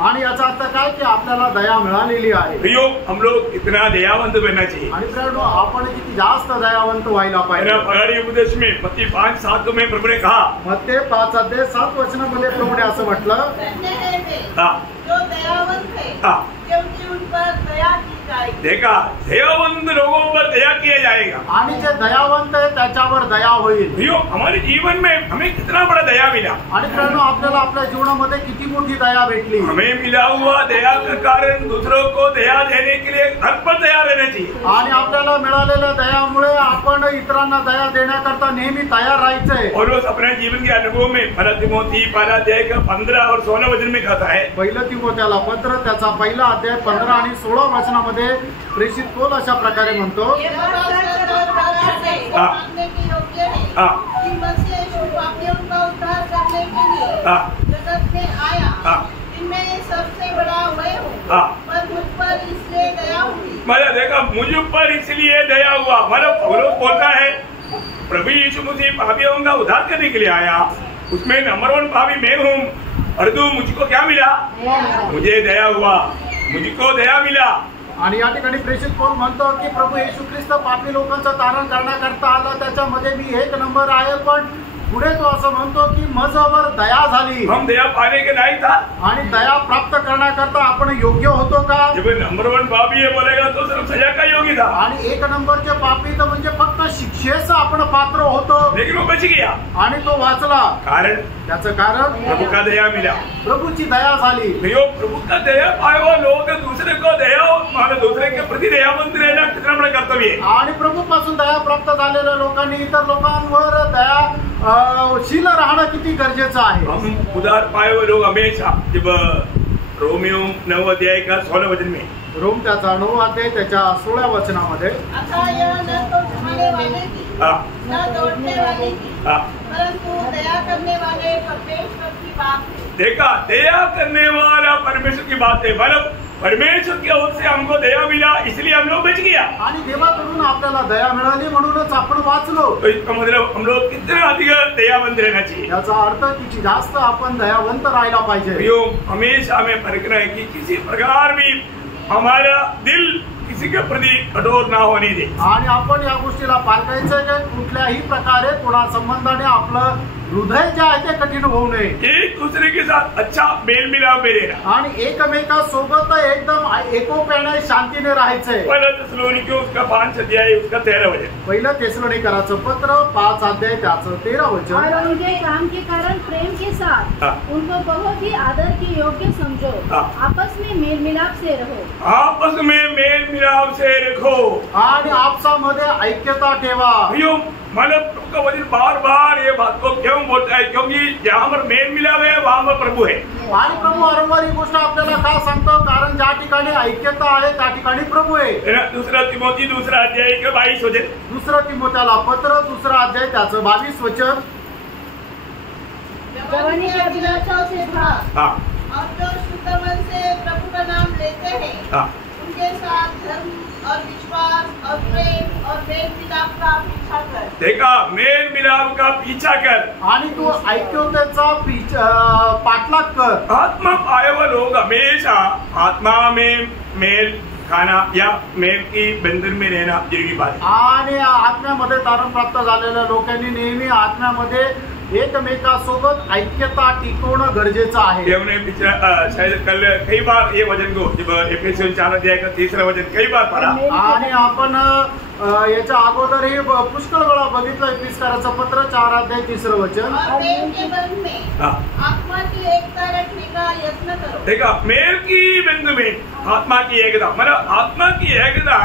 आणि याचा अर्थ काय की आपल्याला दया मिळालेली आहे। भैया हम लोग इतना दयावंत बनना चाहिए। आणि प्रियो आपण किती जास्त दयावंत व्हायला पाहिजे। पहाड़ी उपदेश में मत्ती 5:7 में प्रभु ने कहा, मत्ती 5:7 वचनामध्ये प्रभूने असं म्हटलं, जो दयावंत है क्योंकि उन पर दया की जाएगी। देखा, दयावंत लोगों पर दया किया जाएगा। आणि जे दयावंत आहे त्याच्यावर दया होईल। भैया हमारे जीवन में हमें कितना बड़ा दया मिला। आणि प्रियो आपल्याला आपल्या जीवनामध्ये किती मोठी दया भेटली। हमें मिला हुआ दया के कारण दूसरों को दया देने के लिए हर पर दया रहना चाहिए। आणि आपल्याला मिळालेल्या दयामुळे आपण इतरांना दया देण्याकरता नेहमी तयार राहायचंय। और वो अपने जीवन के अनुभव में पहला तिमोथी 1 अध्याय का 15 और 16 वचन में कहता है, पहिलं तिमोथेला पत्र त्याचा पहिला अध्याय 15 आणि 16 वचनामध्ये प्रेषित पौल अशा प्रकारे म्हणतो, मांगने के योग्य है कि मसीह यीशु पापियों का उद्धार करने के लिए जगत में आया। इनमें सबसे बड़ा वह हो, पर मुझ पर इसलिए दया हुई। मतलब देखा, मुझ पर इसलिए दया हुआ। मतलब पौलुस बोलता है प्रभु यीशु मसीह पापियों का उद्धार करने के लिए आया, उसमें नंबर 1 पापी मैं हूँ। और तू मुझको क्या मिला? मुझे दया हुआ, मुझको दया मिला। आणि या ठिकाणी प्रेषित पौल म्हणतो की प्रभू येशू ख्रिस्त पापी लोकांचं तारण करण्याकरता आला, त्याच्यामध्ये मी 1 नंबर आहे। पण पुढे तो असं म्हणतो की माझ्यावर दया झाली। हम दया पाने के लायक था आणि दया प्राप्त करण्याकरता आपण योग्य होतो का? जब नंबर 1 पापी है बोलेगा तो सिर्फ सजा का योग्य था। आणि 1 नंबरचे पापी तर म्हणजे फक्त शिक्षेचा आपण पात्र होतो, लेकिन वो बच गया। आणि तो वाचला। कारण त्याचं कारण प्रभु का दया मिला, प्रभूची दया झाली। भैया प्रभु का दया पाए हुआ लोग दूसरे को दया, माने दूसरे के प्रति दयावंत रहना कितना बड़ा कर्तव्य है। आणि प्रभूपासून दया प्राप्त झालेल्या लोकांनी इतर लोकांवर दयाशील राहणं किती गरजेचं आहे। हम उदार पाए हुए लोग हमेशा, जब रोमियो 9 अध्याय का 16 वचन में, रोम त्याचा 9 अध्याय त्याच्या 16 वचनामध्ये, अतः यह न तो उठाने वाले की न दौड़ने वाले की परंतु दया करने वाले परमेश्वर की बात है। देखा, दया करने वाला परमेश्वर की बात है। मतलब परमेश्वर की ओर से हमको दया मिला, इसलिए हम लोग बच गया। आणि देवाकडून आपल्याला दया मिळाली म्हणूनच आपण वाचलो। तो इसका मतलब हम लोग कितना अधिक दयावंत रहना चाहिए। याचा अर्थ किती जास्त आपण दयावंत राहायला पाहिजे। भैया हमेशा हमें परखना है कि किसी प्रकार भी हमारा दिल किसी के प्रति कठोर ना होने दे। आणि आपण या गोष्टीला पारखायचं की कुठल्याही प्रकारे कोणा संबंधाने आपलं हृदय जे आहे ते कठीण होऊ नये। एक दूसरे के साथ अच्छा मेल मिलाप में रहना, आणि एकमेकांसोबत एकदम एकोप्याने शांतीने राहायचंय। पहिला थिस्सलुनीकियों उसका 5 अध्याय उसका 13 वचन, पहिलं थिस्सलुनीकराचं पत्र 5 अध्याय त्याचं 13 वचन। और उनके काम के कारण प्रेम के साथ उनको बहुत ही आदर के योग्य समझो। आपस में मेल मिलाप से रहो। आपस में मेल मिलाप से रखो। आणि आपसामध्ये ऐक्यता ठेवा। भैया मतलब प्रभु का वचन बार बार ये बात को क्यों बोलता है? क्योंकि जहाँ पर मेल मिलाप है वहाँ पर प्रभु है। आणि प्रभू वारंवार ही गोष्ट आपल्याला का सांगतो? कारण ज्या ठिकाणी ऐक्यता आहे त्या ठिकाणी प्रभू आहे। दूसरा तिमोथी 2 अध्याय के 22 वचन, दुसरं तिमोथेला पत्र 2 अध्याय त्याचं 22 वचन, जवानी की अभिलाषाओं से भाग और जो शुद्ध मन से प्रभु का नाम लेते हैं उनके साथ धर्म और विश्वास और प्रेम और मेल मिलाप का पीछा कर। देखा, मेल मिलाप का पीछा कर। आणि तू ऐक्यतेचा पाठलाग कर। आत्मा पाए हुए लोग हमेशा आत्मा में मेल खाना या मेल की बंधन में रहना जरूरी बात है। आणि आत्म्यामध्ये तारण प्राप्त झालेल्या लोकांनी नेहमी आत्म्यामध्ये एकमेकांसोबत ऐक्यता टिकवणं गरजेचं आहे। हमने शायद कल कई बार ये वचन को, जब एफेसियों 4 अध्याय का 3रा वचन कई बार पढ़ा। आणि आपण याच्या अगोदरही पुष्कळ वेळा बघितलं एफिसकाराचं पत्र 4 अध्याय 3 वचन। और प्रेम के बंध में आत्मा की एकता रखने का यत्न करो। देखा, मेल की बंध में आत्मा की एकता, मतलब आत्मा की एकता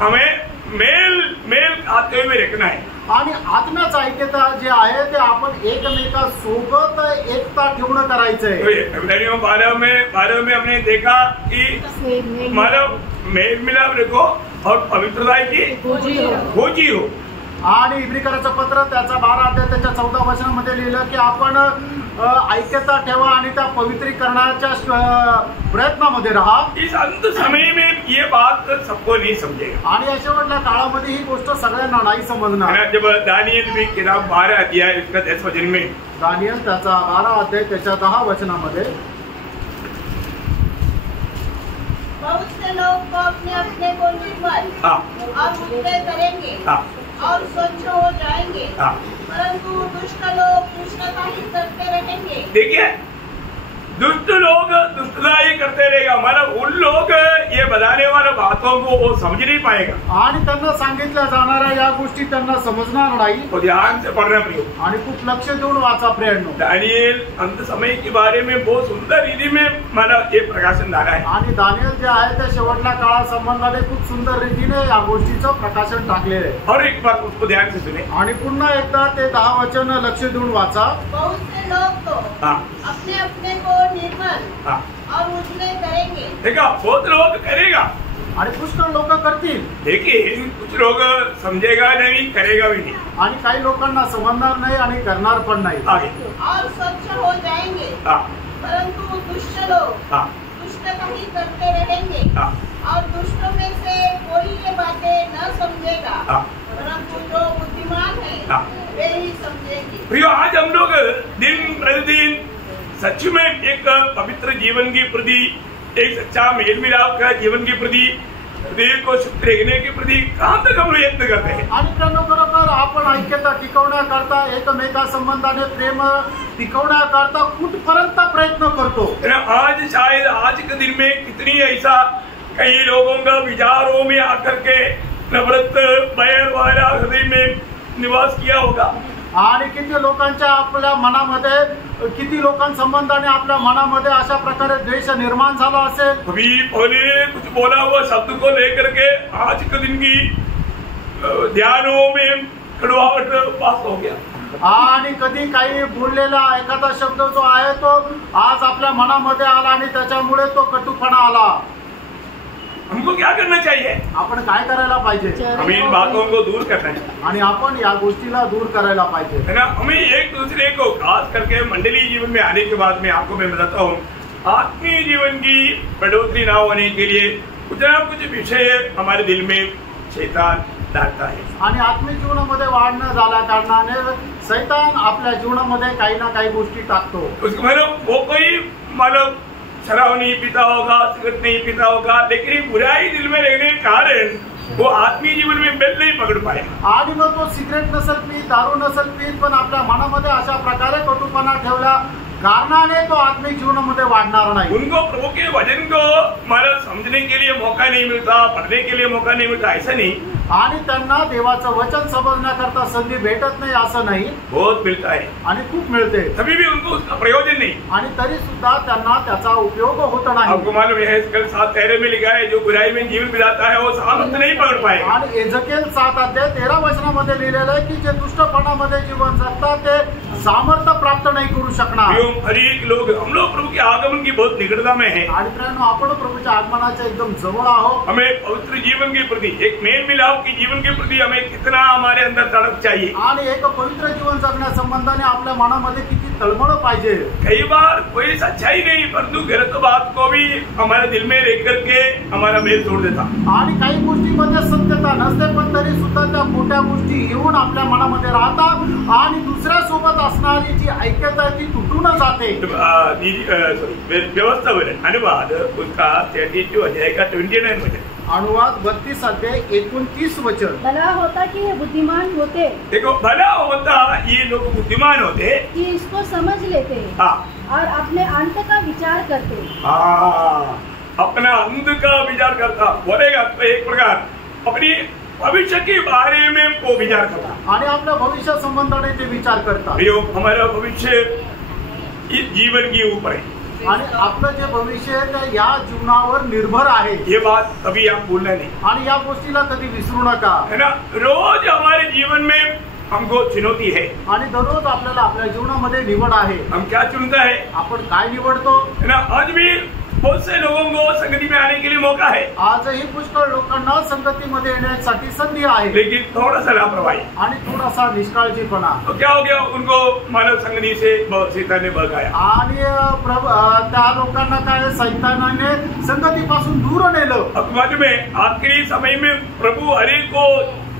हमें मेल आते हुए रखना है। आणि आत्म्याचं ऐक्यता जे आहे ते आपण एकमेकांसोबत एकता ठेवणं करायचंय. इब्रानियों 12 में हमने देखा कि हमारा मेल मिलाप रखो और पवित्रता की खोजी हो. आणि इब्रिकराचं पत्र त्याचा 12 अध्याय त्याच्या 14 वचनामध्ये लिहिलं की आपण ऐक्यता ठेवा आणि त्या पवित्रीकरणाच्या प्रयत्नामध्ये राहा. इस अंत समय में ये बात सबको नहीं समझेगा. आणि या शेवटल्या काळामध्ये ही गोष्ट सगळ्यांना नाही समजणार. जब दानियल भी किताब 12 अध्याय इसका 10 वचन में दानियल त्याचा 12 अध्याय त्याच्या 10 वचनामध्ये बहुत से लोग तो अपने अपने को निर्मल और उजले करेंगे और स्वच्छ हो जाएंगे, परंतु दुष्ट लोग दुष्टता ही करते रहेंगे. देखिए, दुष्ट लोग दुष्टता ही करते रहेगा. हमारा उन लोग ये बताने वाले बातों को वो समझ नहीं पाएगा. आणि त्यांना सांगितल्या जाणाऱ्या या गोष्टी त्यांना समजणार नाही. तो ध्यान से पढ़ना प्रियो. आणि खूप लक्ष देऊन वाचा प्रियांनो. दानियल अंत समय के बारे में बहुत सुंदर रीति में मला ये प्रकाशन डाला है. आणि दानियल जे आहे ते शेवटल्या काळासंबंधाने खूप सुंदर रीतीने या गोष्टीचं प्रकाशन टाकलेलं आहे. और एक बात उसको ध्यान से सुने. आणि पुन्हा एकदा ते 10 वचन लक्ष देऊन वाचा. बहुत से लोग तो अपने अपने को निर्मल और उजले करेंगे. देखा, बहुत लोग करेगा आणि पुष्कळ लोक करतील. लेकिन कुछ लोग समझेगा नहीं, करेगा भी नहीं. आणि काही लोकांना समजणार नाही आणि करणार पण नाही. आगे. और स्वच्छ हो जाएंगे, परंतु दुष्ट लोग दुष्टता ही करते रहेंगे. और दुष्टों में से कोई ये बातें न समझेगा, परंतु जो बुद्धिमान है वे ही समझेंगे. प्रियो, आज हम लोग दिन प्रतिदिन सच में एक पवित्र जीवन की प्रति, एक सच्चा मेल मिलाप का जीवन की प्रति, हृदय को शुद्ध रखने के प्रति कहाँ तक हम प्रयत्न करते हैं. आणि खरोखर आपण ऐक्यता टिकवण्याकरता एकमेका संबंधाने प्रेम टिकवण्याकरता कुठपर्यंत प्रयत्न करतो. आज शायद आज के दिन में कितनी ऐसा कई लोगों का विचारों में आकर के नफरत बैर वाला हृदय में निवास किया होगा. आणि किती लोकांच्या आपल्या मनामध्ये, किती लोकांसंबंधाने आपल्या मनामध्ये अशा प्रकारे द्वेष निर्माण झाला असेल. कभी पहले कुछ बोला हुआ शब्द को लेकर के आज के दिन की ध्यानों में कड़वाहट पास हो गया. आणि कधी काही बोललेला एखादा शब्द जो आहे तो आज आपल्या मनामध्ये आला आणि त्याच्यामुळे तो कटुपणा आला. हमको क्या करना चाहिए? आपण काय करायला पाहिजे? हमें इन बातों को दूर करना है आणि आपण या गोष्टीला दूर करायला पाहिजे, है ना. हमें एक दूसरे को, खास करके मंडलीय जीवन में आने के बाद में आपको मैं बताता हूँ, आत्मीय जीवन की बढ़ोतरी ना होने के लिए कुछ ना कुछ विषय हमारे दिल में शैतान डालता है. आणि आत्मिक जीवनामध्ये वाढणं झाल्या कारणाने शैतान आपल्या जीवनामध्ये काही ना काही गोष्टी टाकतो. उसको मतलब वो कोई मतलब शराब नहीं पीता होगा, सिगरेट नहीं पीता होगा, लेकिन बुराई दिल में रहने के कारण वो आत्मीय जीवन में बेल नहीं पकड़ पाए. आणि मग तो सिगरेट नसेल पीत, दारू नसेल पीत, पण आपल्या मनामध्ये अशा प्रकारे कटुपणा ठेवला कारणाने तो आत्मिक जीवनामध्ये वाढणार नाही. उनको प्रभु के वचन को मतलब समझने के लिए मौका नहीं मिलता, पढ़ने के लिए मौका नहीं मिलता, ऐसा नहीं. आणि त्यांना देवाचं वचन समजण्याकरता संधी भेटत नाही असं नाही, बहुत मिलता है आणि खूप मिळते, तभी भी उनको उसका प्रयोजन नहीं. आणि तरी सुद्धा त्यांना त्याचा उपयोग होत नाही. आपको मालूम है कल 7:13 में लिखा है, जो बुराई में जीवन बिताता है वो सामर्थ्य नहीं पकड़ पाएगा. आणि एजेकिएल 7 अध्याय 13 वचनामध्ये लिहिलेलं आहे की जे दुष्टपणामध्ये जीवन जगतात ते सामर्थ्य प्राप्त नाही करू शकणार. हर एक लोग, हम लोग प्रभु के आगमन की बहुत निकटता में है. आणि प्रियांनो, आपण प्रभूच्या आगमनाच्या एकदम जवळ आहोत. हमें पवित्र जीवन के प्रति, एक मेल मिलाप की जीवन के प्रति हमें कितना हमारे अंदर तड़प चाहिए. आणि एक पवित्र जीवन जगण्या संबंधाने आपल्या मनामध्ये किती तळमळ पाहिजे. कई बार कोई सच्चाई नहीं, परंतु गलत बात को भी हमारे दिल में रख करके हमारा मेल तोड़ देता. आणि काही गोष्टीमध्ये सत्यता नसते, पण तरी सुद्धा त्या खोट्या गोष्टी येऊन आपल्या मनामध्ये राहतात आणि दुसऱ्या सोबत असणारी जी ऐक्यता ती तुटून जाते. व्यवस्था अनुवाद उसका 32 अध्याय का 29 वचन. अनुवाद 32 अध्याय 29 वचन. भला होता कि ये बुद्धिमान होते. देखो, भला होता ये लोग बुद्धिमान होते कि इसको समझ लेते. और अपने अंत का विचार करते. अपना अंत का विचार करता बोलेगा तो एक प्रकार अपनी भविष्य के बारे में वो विचार करता. आणि आपल्या भविष्य संबंधाने ते विचार करतात. हमारा भविष्य इस जीवन के ऊपर है. आणि आपलं जे भविष्य आहे ते या जीवनावर निर्भर आहे. ये बात कभी आप भूलना नहीं. आणि या गोष्टीला कधी विसरू नका. है ना. रोज हमारे जीवन में हमको चुनौती है। आणि दररोज आपल्याला आपल्या जीवनामध्ये निवड आहे। हम क्या चुनता है? आपण काय निवडतो? है ना, आज भी बहुत से लोगों को संगति में आने के लिए मौका है, आजही पुष्कळ लोकांना संगतीमध्ये येण्यासाठी संधी आहे, लेकिन थोड़ा सा लापरवाही आणि थोडासा निष्काळजीपणा। तो क्या हो गया, उनको मानव संगति से शैतान ने भगाया, आणि त्या लोकांना काय सैतानाने संगतीपासून दूर नेलं। अब मालूम है आखिरी समय में प्रभु हर एक को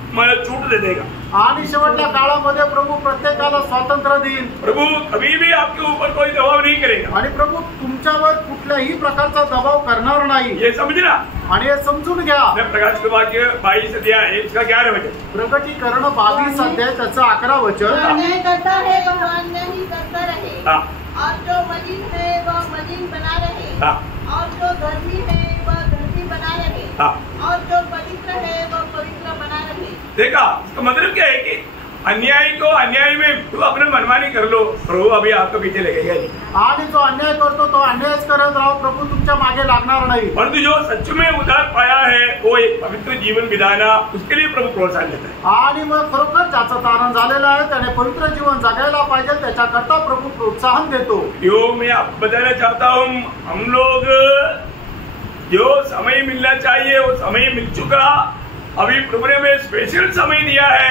मतलब छूट दे देगा, आणि शेवटच्या काळामध्ये प्रभू प्रत्येकाला स्वातंत्र्य देईल। प्रभु कभी भी आपके ऊपर कोई दबाव नहीं करेगा, आणि प्रभू तुमच्यावर कुठल्याही प्रकारचा दबाव करणार नाही, ये समझना। आणि हे समजून घ्या। मैं प्रकाश के वाक्य 22 अध्याय इसका 11 वचन, प्रकटीकरण 22 अध्याय त्याचं 11 वचन। अन्याय करता है वह अन्याय ही करता रहे, हाँ, और जो मलिन है वह मलिन बना रहे, हाँ, और जो धर्मी है वह धर्मी बना रहे, हाँ। और जो पवित्र है वह पवित्र बना रहे। देखा, इसका मतलब क्या है कि अन्याय को अन्याय में तू अपने मनमानी कर लो, प्रभु अभी आपके पीछे लगेगा नहीं, आणि जो अन्याय करतो तो अन्यायच करत राहो, प्रभू तुमच्या मागे लागणार नाही। परंतु जो सच में उद्धार पाया है वो एक पवित्र जीवन बिताना, उसके लिए प्रभू प्रोत्साहन देता है। आणि मग खरोखर ज्याचं तारण झालेलं आहे त्याने पवित्र जीवन जगायला पाहिजे, त्याच्याकरता प्रभू प्रोत्साहन देतो। यो मैं आपको बताना चाहता हूँ, हम लोग जो समय मिलना चाहिए वो समय मिल चुका, अभी प्रभु ने हमें स्पेशल समय दिया है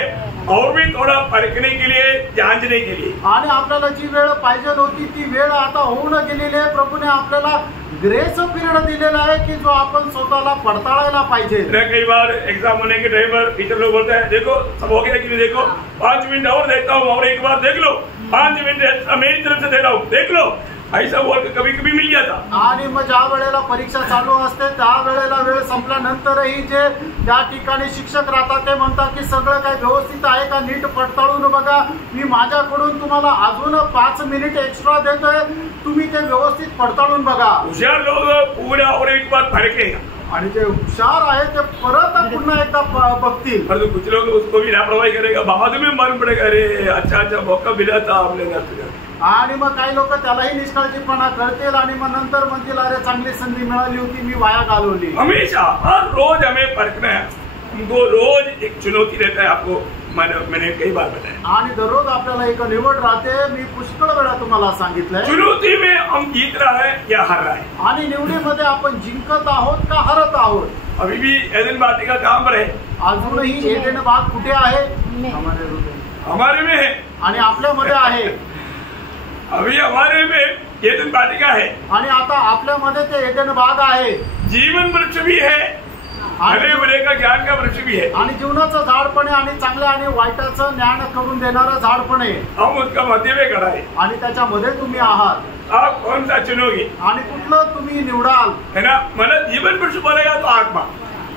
और भी थोड़ा परखने के लिए, जांचने के लिए। आणि आपल्याला जी वेळ पाहिजे होती ती वेळ आता होऊन गेलेली आहे। प्रभूने आपल्याला ग्रेस पीरियड दिलेला आहे की जो आपण स्वतःला पडताळायला पाहिजे। कई बार एग्जाम होने के टाइम पर टीचर लोग बोलते हैं देखो सब हो गया कि नहीं, देखो 5 मिनट और देखता हूँ, और एक बार देख लो, 5 मिनट मेरी तरफ से दे रहा हूँ, देख लो, ऐसा बोल कभी कभी मिल जाता। आणि मग ज्या वेळेला परीक्षा चालू असते त्या वेळेला वेळ संपल्यानंतरही जे त्या ठिकाणी शिक्षक राहतात ते म्हणतात की सगळं काही व्यवस्थित आहे का, नीट पडताळून बघा, मी माझ्याकडून तुम्हाला अजून 5 मिनिट एक्स्ट्रा देतोय, तुम्ही ते व्यवस्थित पडताळून बघा। होशियार लोग पूरा और एक बार फड़केगा, आणि जे हुशार आहे ते परत पुन्हा एकदा बघतील। परंतु कुछ लोग उसको भी लापरवाही करेगा, बाद में मालूम पड़ेगा अरे अच्छा मौका मिला था आपने घर। आणि मग काही लोक त्यालाही निष्काळजीपणा करतील आणि मग नंतर म्हणतील अरे चांगली संधी मिळाली होती, मी वाया घालवली। हमेशा हर रोज हमें परखना है, हमको रोज एक चुनौती रहता है। आपको मैंने कई बार बताया, आणि दररोज आपल्याला एक निवड राहते, मी पुष्कळ वेळा तुम्हाला सांगितलंय। चुनौती में हम जीत रहा है या हार रहा है, आणि निवडीमध्ये आपण जिंकत आहोत का हरत आहोत। अभी भी एदन बातें का काम पर है, अजूनही एदेन बाग कुठे आहे? हमारे में है, आणि आपल्यामध्ये आहे। अभी हमारे में एदन वाटिका है, आणि आता आपल्यामध्ये ते एदेन बाग आहे, जीवन वृक्ष भी है, हरे भरे का ज्ञान का वृक्ष भी है, आणि जीवनाचं झाड पण आहे, आणि चांगल्या आणि वाईटाचं ज्ञान करून देणारं झाड पण आहे। हम उसका मध्य में खड़ा है, आणि त्याच्यामध्ये तुम्ही आहात। आप कौन सा चुनोगे? आणि कुठलं तुम्ही निवडाल? है ना, मतलब जीवन वृक्ष बोलेगा तो आत्मा,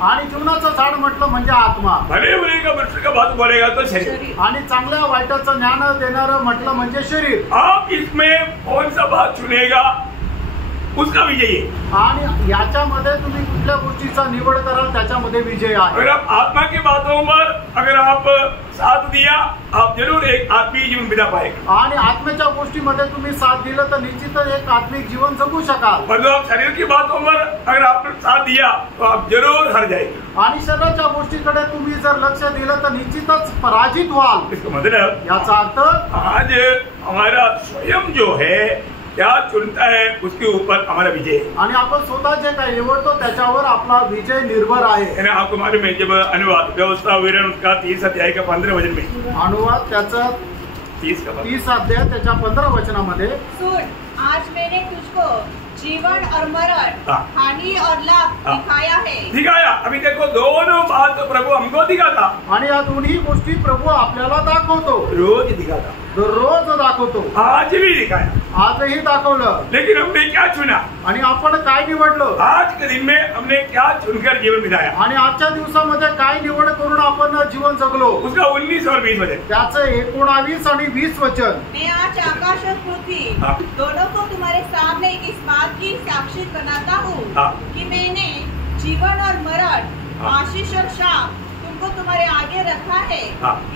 आणि जीवनाचं झाड म्हटलं म्हणजे आत्मा, भले भले का वृक्ष का बात बोलेगा तो शरीर, आणि चांगल्या वाईटाचं ज्ञान देणारं म्हटलं म्हणजे शरीर। आप इसमें कौन सा बात चुनेगा उसका विजय है, आणि याच्यामध्ये तुम्ही कुठल्या गोष्टीचा निवड कराल त्याच्यामध्ये विजय आहे। अगर आप आत्मा की बातों पर अगर आप साथ दिया, आप जरूर एक आत्मीय जीवन बिता पाएगा, आणि आत्म्याच्या गोष्टीमध्ये तुम्ही साथ दिलं तर निश्चितच एक आत्मिक जीवन जगू शकाल। और जो आप शरीर की बातों पर अगर आपने साथ दिया तो आप जरूर हार जाएंगे, आणि शरीराच्या गोष्टीकडे तुम्ही जर लक्ष दिलं तर निश्चितच पराजित व्हाल। इसका मतलब याचा अर्थ आज हमारा स्वयं जो है क्या चुनता है उसके ऊपर हमारा विजय है, आणि आपण स्वतः जे काही निवडतो त्याच्यावर आपला विजय निर्भर आहे। है ना। आपको मालूम है जब अनुवाद व्यवस्था विवरण उसका 30 अध्याय का 15 वचन में, अनुवाद त्याचा 30 अध्याय त्याच्या 15 वचनामध्ये, सुन, आज मैंने तुझको जीवन और मरण, हानि और लाभ दिखाया है। दिखाया, अभी देखो दोनों बात प्रभु हमको दिखाता, आणि या दोन्ही गोष्टी प्रभू आपल्याला दाखवतो, रोज दिखाता, दररोज दाखवतो, आज भी दिखाया, आजही दाखवलं। लेकिन हमने क्या चुना? आणि आपण काय निवडलं? आज के दिन में हमने क्या चुनकर जीवन बिताया? आणि आजच्या दिवसामध्ये काय निवड करून आपण जीवन जगलो? उसका 19 और 20 वचन, त्याचं 19 आणि 20 वचन। मैं आज आकाश और पृथ्वी दोनों को तुम्हारे सामने इस बात की साक्षी बनाता हूँ कि मैंने जीवन और मरण, आशीष और शाप तुमको तुम्हारे आगे रखा है,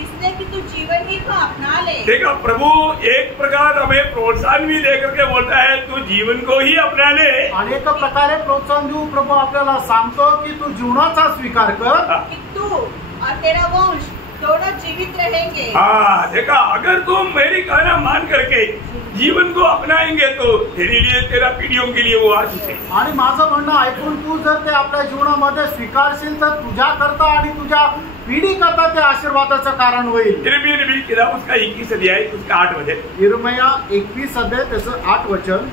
इसलिए कि तू जीवन ही को अपना ले। देखो प्रभु एक प्रकार हमें प्रोत्साहन भी दे करके बोलता है तू जीवन को ही अपना ले। अनेक प्रकारे प्रोत्साहन देऊ प्रभू आपल्याला सांगतो की तू जीवनाचा स्वीकार कर, कि तू और तेरा वंश दोनों जीवित रहेंगे। हाँ देखा, अगर तुम मेरी कहना मान करके जीवन को अपनाएंगे तो तेरे लिए, तेरा पीढ़ियों के लिए वो आशीष है। आणि माझं म्हणणं ऐकून तू जर ते आपल्या जीवनामध्ये स्वीकारशील तर तुझ्या करता आणि तुझ्या पिढी करता ते आशीर्वादाचं कारण होईल. यिर्मयाह नबी की किताब उसका 21 अध्याय उसका 8 वचन. यिर्मयाह 21 अध्याय त्याचं 8 वचन.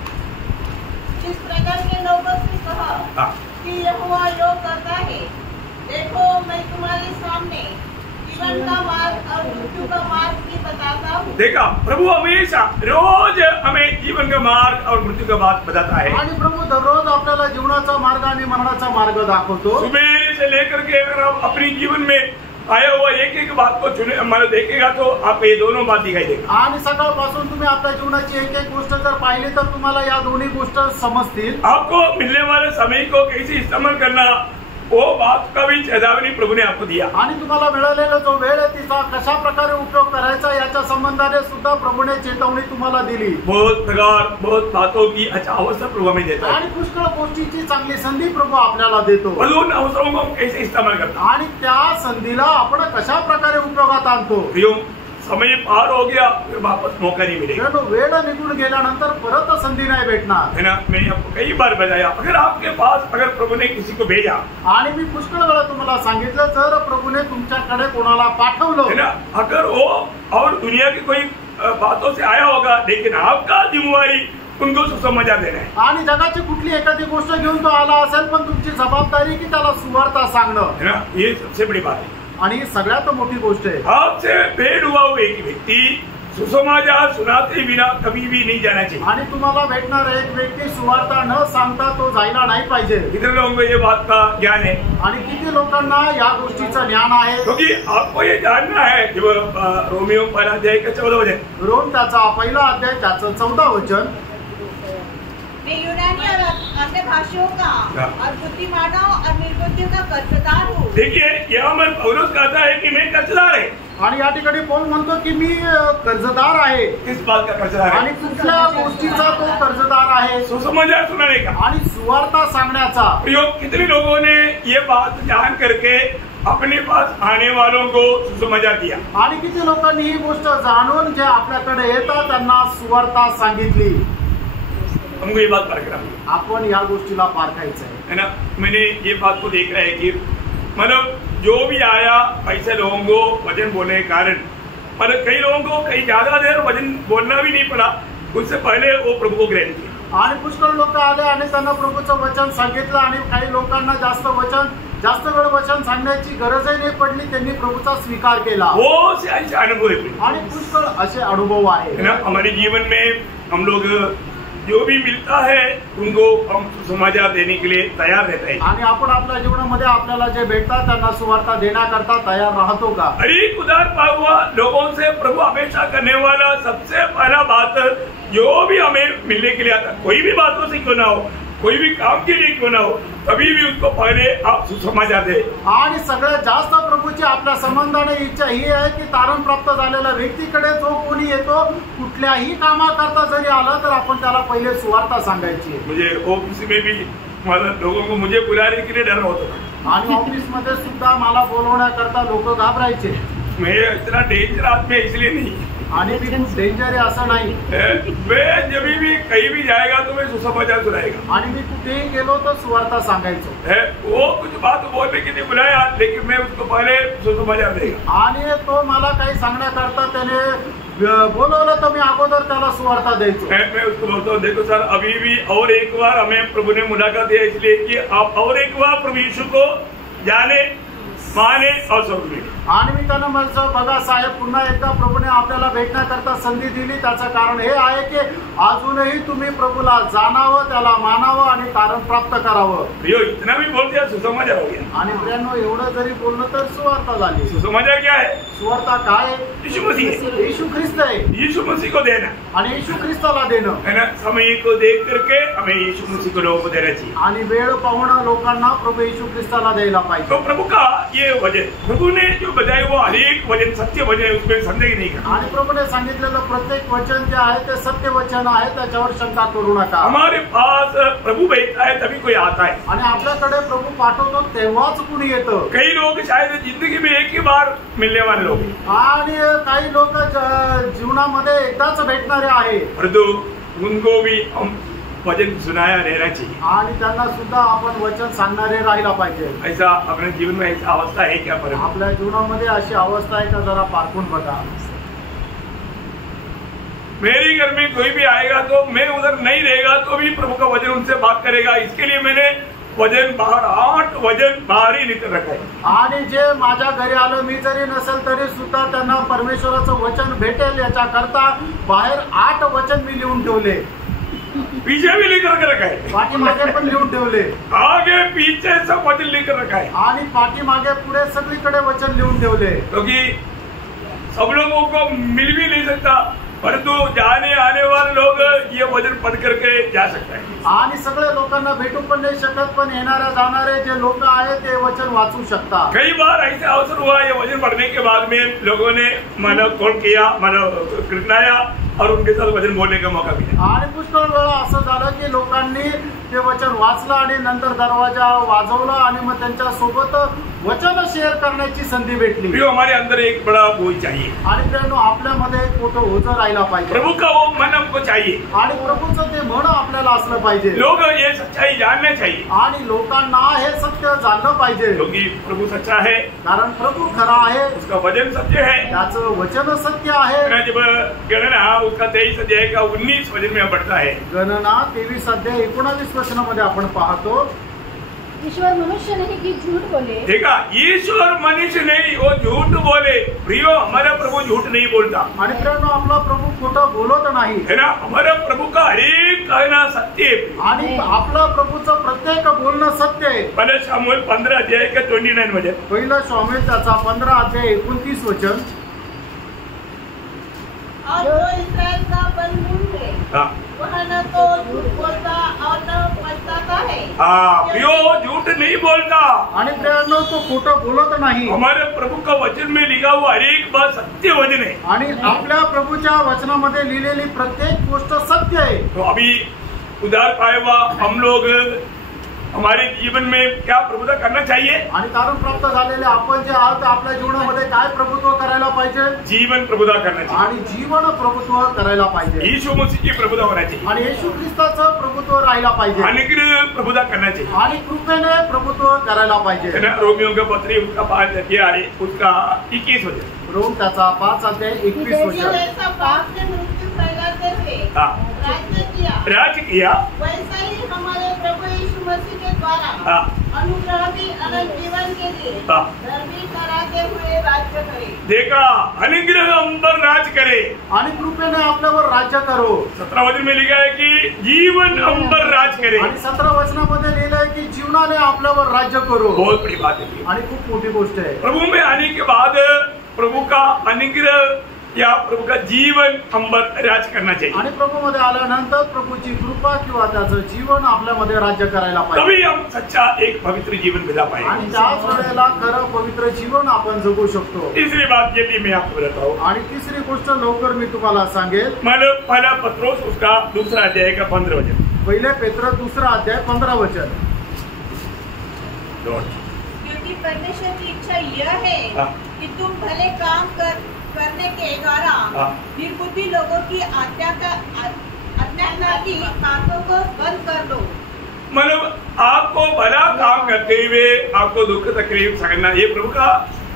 इस प्रकार के लोगों से कहा कि यहोवा यो कहता है, देखो मैं तुम्हारे सामने जीवन का मार्ग और मृत्यु का मार्ग भी बताता हूँ. देखा, प्रभु हमेशा रोज हमें जीवन का मार्ग और मृत्यू का मार्ग बताता है. आणि प्रभू दररोज आपल्याला जीवनाचा मार्ग आणि मरणाचा मार्ग दाखवतो. सुबह से लेकर के अगर आप अपने जीवन में आया हुआ एक एक बात को चुने हमारे देखेगा तो आपको ये दोनों बात दिखाई देगा. आणि सकाळपासून तुम्ही आपल्या जीवनाची एक एक गोष्ट जर पाहिली तर तुम्हाला या दोन्ही गोष्ट समजतील. आपको मिलने वाले समय को कैसे इस्तेमाल करना, वो बात का भी चेतावनी प्रभु ने आपको दिया. आणि तुम्हाला मिळालेला जो वेळ आहे तिचा कशा प्रकारे उपयोग करायचा याच्या संबंधाने सुद्धा प्रभूने चेतावणी तुम्हाला दिली. बहुत बातों की अच्छा अवसर प्रभु हमें देता है. आणि पुष्कळ गोष्टीची चांगली संधी प्रभू आपल्याला देतो. उन अवसरों को कैसे इस्तेमाल करता, आणि त्या संधीला आपण कशा प्रकारे उपयोगात आणतो. समय पार हो गया फिर वापस मौका नहीं मिलेगा. वेळ निघून गेल्यानंतर परत संधी नाही भेटणार है ना. मैंने आपको कई बार बताया, अगर आपके पास अगर प्रभु ने किसी को भेजा, आणि मी पुष्कळ वेळा तुम्हाला सांगितलं जर प्रभूने तुमच्याकडे कोणाला पाठवलं है ना, अगर वो और दुनिया की कोई बातों से आया होगा, लेकिन आपका जिम्मेवारी उनको सुसमाचार देना है. आणि जगाची कुठली एखादी गोष्ट घेऊन तो आला असेल पण तुमची जबाबदारी की त्याला सुवार्ता सांगणं, है ना. ये सबसे बड़ी बात है आणि सगळ्यात मोठी गोष्ट आहे. आपसे भेंट हुआ हुआ एक व्यक्ति सुसमाचार सुनाते बिना कभी भी नहीं जाना चाहिए. आणि तुम्हाला भेटणार एक व्यक्ती सुवार्ता न सांगता तो जायला नाही पाहिजे. कितने लोगों को ये बात का ज्ञान है? आणि किती लोकांना या गोष्टीचं ज्ञान आहे. क्योंकि आपको ये जानना है कि रोमियो 1 अध्याय का 14 वचन, रोम त्याचा 1 अध्याय त्याचं 14 वचन. मैं यूनानी और अन्य भाषाओं का और बुद्धिमानों और निर्बुद्धियों का कर्जदार हूँ. देखिए यहाँ पर पौलुस कहता है कि मैं कर्जदार है. आणि या ठिकाणी पौल म्हणतो की मी कर्जदार आहे. किस बात का कर्जदार है? आणि कुठल्या गोष्टीचा तो कर्जदार आहे. सुसमाचार सुनाने का आणि सुवार्ता सांगण्याचा. कितने लोगों ने ये बात जान करके अपने पास आने वालों को सुसमाचार दिया. आणि किती लोकांनी ही गोष्ट जाणून जे आपल्याकडे येतात त्यांना सुवार्ता सांगितली. हमको ये बात पार करना, आपण या गोष्टीला पारखायचं है ना. मैंने ये बात को देखा है कि मतलब जो भी आया ऐसे लोगों को वचन बोलने के कारण मतलब कई लोगों को कई ज्यादा देर वचन बोलना भी नहीं पड़ा, उससे पहले वो प्रभु को ग्रहण किया. आणि पुष्कळ लोक आले आणि त्यांना प्रभूचं वचन सांगितलं आणि काही लोकांना जास्त वेळ वचन सांगण्याची गरजही नाही पडली, त्यांनी प्रभूचा स्वीकार केला. वो से ऐसे अनुभव है आणि पुष्कळ असे अनुभव आहे ना. हमारे जीवन में हम लोग जो भी मिलता है उनको हम सुसमाचार देने के लिए तैयार रहते हैं. आणि आपण आपल्या जीवनामध्ये आपल्याला जे भेटतात त्यांना सुवार्ता देण्याकरता तयार राहतो का. एक उदार पाया हुआ लोगों से प्रभु हमेशा करने वाला सबसे पहला बात जो भी हमें मिलने के लिए आता, कोई भी बातों से क्यों ना हो, कोई भी काम के लिए क्यों ना हो, कभी भी उसको पहले आप सुसमाचार दे. आणि सगळ्यात जास्त प्रभूची आपल्या संबंधाने इच्छा ही आहे की तारण प्राप्त झालेल्या व्यक्तीकडे जो कोणी येतो कुठल्याही कामाकरता जरी आला तर आपण त्याला पहिले सुवार्ता सांगायची. मुझे ऑफिस में भी लोगों को मुझे बुलाने के लिए डर होता. आणि ऑफिस मध्ये सुद्धा मला बोलवण्याकरता लोक घाबरायचे. मैं इतना डेंजर आदमी इसलिए नहीं, आणि मी खूप डेंजर आहे असं नाही. मैं जब भी कहीं भी जाएगा तो मैं सुसमाचार सुनाएगा. आणि मी कुठेही गेलो तर सुवार्ता सांगायचो. वो कुछ बात बोलने के लिए बुलाया लेकिन मैं उसको पहले सुसमाचार देगा. आणि तो मला काही सांगण्याकरता त्याने बोलवलं तर मी अगोदर त्याला सुवार्ता द्यायचो. मैं उसको बोलता हूँ, देखो सर अभी भी और एक बार हमें प्रभु ने मुलाकात दिया इसलिए कि आप और एक बार प्रभु यीशु को जाने माने और समझे. आणि मी त्यांना म्हणतो, बघा साहेब पुन्हा एकदा प्रभूने आपल्याला भेटण्याकरता संधी दिली, त्याचं कारण हे आहे की अजूनही तुम्ही प्रभूला जाणावं, त्याला मानावं आणि तारण प्राप्त करावं. इतना भी बोल दिया सुसमाचार हो गया. आणि प्रियांनो एवढं जरी बोललं तर सुवार्ता झाली. सुसमाचार क्या है? सुवार्ता काय? यीशु मसीह. यीशु ख्रिस्त आहे. यीशु मसीह को देना आणि यीशु ख्रिस्ताला देणं, है ना. समय को देख करके हमें यीशु मसीह को लोगों को देना चाहिए. आणि वेळ पाहून लोकांना प्रभू यीशु ख्रिस्ताला द्यायला पाहिजे. तो प्रभु का ये वचन प्रभु ने जो बताया वो हर एक वचन सत्य वचन है, उसमें संदेह नहीं करना। आणि प्रभूने सांगितलेलं प्रत्येक वचन जे आहे ते सत्य वचन आहे, त्याच्यावर शंका करू नका। हमारे पास प्रभु भेजता है तभी कोई आता है, आणि आपल्याकडे प्रभू पाठवतो तेव्हाच कुणी येतं। कई लोग शायद जिंदगी में एक ही बार मिलने वाले लोग, आणि काही लोक जीवनामध्ये एकदाच भेटणारे आहे, परंतु उनको भी हम वचन सुनाया रहना चाहिए। आणि त्यांना सुद्धा आपण वचन सांगणारे राहायला पाहिजे। ऐसा अपने जीवन में ऐसा अवस्था है क्या? पर आपल्या जीवनामध्ये अशी अवस्था आहे का? जरा पारखून बघा। मेरे घर में कोई भी आएगा तो मैं उधर नहीं रहेगा तो भी प्रभु का वचन उनसे बात करेगा, इसके लिए मैंने वचन बाहर 8 वचन बाहर ही लिख रखा है। आणि जे माझ्या घरी आलं, मी जरी नसेल तरी सुद्धा त्यांना परमेश्वराचं वचन भेटेल याच्या करता बाहेर 8 वचन मी लिहून ठेवले, पीछे भी लिख रखा है, पाठीमागे पण लिहून ठेवले, आगे पीछे सब वचन लिख रखा है, आणि पाठीमागे पुढे सगळीकडे वचन लिहून ठेवले। क्योंकि सब लोगों को मिल भी नहीं सकता, परंतु जाने आने वाले लोग ये वचन पढ़ करके जा सकते हैं। आणि सगळे लोकांना भेटू पण नाही शकत, पण येणारे जाणारे जे लोक आहेत ते वचन वाचू शकतात। कई बार ऐसा अवसर हुआ ये वचन पढ़ने के बाद में लोगों ने मतलब कॉल किया, मतलब कृतनाया और उनके साथ वचन बोलने का मौका मिला। आणि पुष्कळ वेळा असं झालं की लोकांनी ते वचन वाचलं आणि नंतर दरवाजा वाजवला आणि मग त्यांच्या सोबत वचन शेअर करण्याची संधी भेटली। प्रियो, हमारे अंदर एक बड़ा बोझ चाहिए, आणि त्यानं आपल्यामध्ये एक मोठं ओझं राहायला पाहिजे, प्रभु का वो मन हमको चाहिए, आणि प्रभूचं ते म्हण आपल्याला असलं पाहिजे। लोग ये सच्चाई जानना चाहिए, आणि लोकांना हे सत्य जाणलं पाहिजे, क्योंकि प्रभु सच्चा है, कारण प्रभू खरा आहे, उसका वचन सत्य है। त्याचं वचन सत्य आहे। जब गणना उसका 23 अध्याय का 19 वचन में बढ़ता है, गणना 23 अध्याय 19 वचनामध्ये आपण पाहतो, ईश्वर मनुष्य नहीं कि झूठ बोले। देखा, ईश्वर मनुष्य नहीं, वो झूठ बोले। प्रियो, हमारा प्रभु झूठ नहीं बोलता, आणि प्रेरणा आपला प्रभू खोटं बोलत नाही, है ना। हमारा प्रभु का हर एक कहना सत्य है, आणि आपला प्रभूचं प्रत्येक बोलणं सत्य आहे। पहला शमूएल 15 अध्याय का 29 वचन, पहिला शमूएल त्याचा 15 अध्याय 29 वचन, और जो इस्राएल का बंधु है हाँ वह न तो झूठ बोलता और न पछताता है। हाँ, प्रियो झूठ नहीं बोलता, आणि प्रेरणा तो खोटं बोलत नाही। हमारे प्रभु का वचन में लिखा हुआ हर एक बात सत्य वचन है। आणि आपल्या प्रभूच्या वचनामध्ये लिहिलेली प्रत्येक गोष्ट सत्य आहे। तो अभी उद्धार पाए हुआ हम लोग हमारे जीवन में क्या प्रभुता करना चाहिए? आणि तारण प्राप्त झालेले आपण जे आहोत आपल्या जीवनामध्ये काय प्रभुत्व करायला पाहिजे? जीवन प्रभुता करना चाहिए, आणि जीवन प्रभुत्व करायला पाहिजे। यीशु मसीह की प्रभुता होना चाहिए, आणि येशू ख्रिस्ताचं प्रभुत्व राहायला पाहिजे, अनुग्रह प्रभुता करना चाहिए, आणि कृपेने प्रभुत्व करायला पाहिजे। है ना। रोमियो का पत्री उसका 5 अध्याय है, उसका 21 वचन, रोम त्याचा 5 अध्याय 21 वचन, जैसा पाप से मृत्यु फैलाते हुए हाँ, राज्य किया वैसा ही हमारे प्रभु यीशु मसीह के द्वारा हाँ, अनुग्रह भी अनंत जीवन के लिए हाँ। धर्मी कराते हुए राज्य करे। देखा, अनुग्रह हम पर राज करे, आणि कृपेने आपल्यावर राज्य करो। 17 वचन में लिखा है कि जीवन हम पर राज करे, आणि 17 वचनामध्ये लिहिलंय की जीवनाने आपल्यावर राज्य करो। बहुत बड़ी बात है। आणि खूप मोठी गोष्ट आहे। प्रभु में आने के बाद प्रभु का अनुग्रह या प्रभु का जीवन हम पर राज करना चाहिए, आणि प्रभूमध्ये आल्यानंतर प्रभूची कृपा किंवा त्याचं जीवन आपल्यामध्ये राज्य करायला पाहिजे, तभी हम सच्चा एक पवित्र जीवन बिता पाएंगे। आणि त्याच वेळेला खरं पवित्र जीवन आपण जगू शकतो। तीसरी बात ये भी मैं आपको बताता हूँ, आणि तिसरी गोष्ट लवकर मी तुम्हाला सांगेल, मतलब पहला पत्रोस उसका 2 अध्याय का 15 वचन, पहिले पेत्र 2 अध्याय 15 वचन, क्योंकि परमेश्वर की इच्छा यह है हाँ। कि तुम भले काम करने के द्वारा हाँ। निर्बुद्धि लोगों की अज्ञानता की बातों को बंद कर लो। मतलब आपको भला काम करते हुए आपको दुख तकलीफ सहना, ये प्रभु का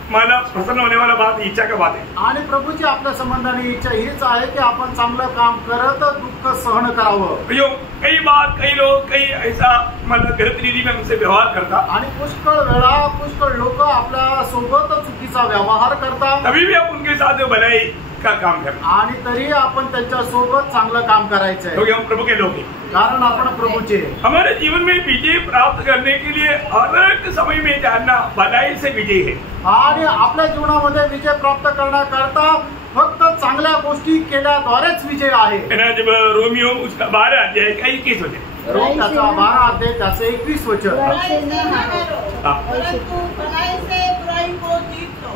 मला प्रसन्न होने वाला बात, इच्छा का बात है। आणि प्रभूची आपल्या संबंधाने इच्छा हीच आहे की आपण चांगलं काम करत दुःख सहन करावं। प्रियो, कई बार कई लोग कई ऐसा मतलब गलत रीति में हमसे व्यवहार करता, आणि पुष्कळ वेळा पुष्कळ लोक आपल्या सोबत चुकीचा व्यवहार करतात, तभी भी आप उनके साथ भलाई का काम करना, आणि तरी आपण त्यांच्या सोबत चांगलं काम करायचंय, क्योंकि हम प्रभु के लोग हैं, कारण आपण प्रभूचे। हमारे जीवन में विजय प्राप्त करने के लिए हर एक समय में जानना भलाई से विजय है। आणि आपल्या जीवनामध्ये विजय प्राप्त करण्याकरता फक्त चांगल्या गोष्टी केल्याद्वारेच विजय आहे। जब रोमियो उसका 12 अध्याय का 21 वचन, रोम त्याचा 12 अध्याय त्याचं 21 वचन, बुराई से न हारो, हाँ। परंतु भलाई से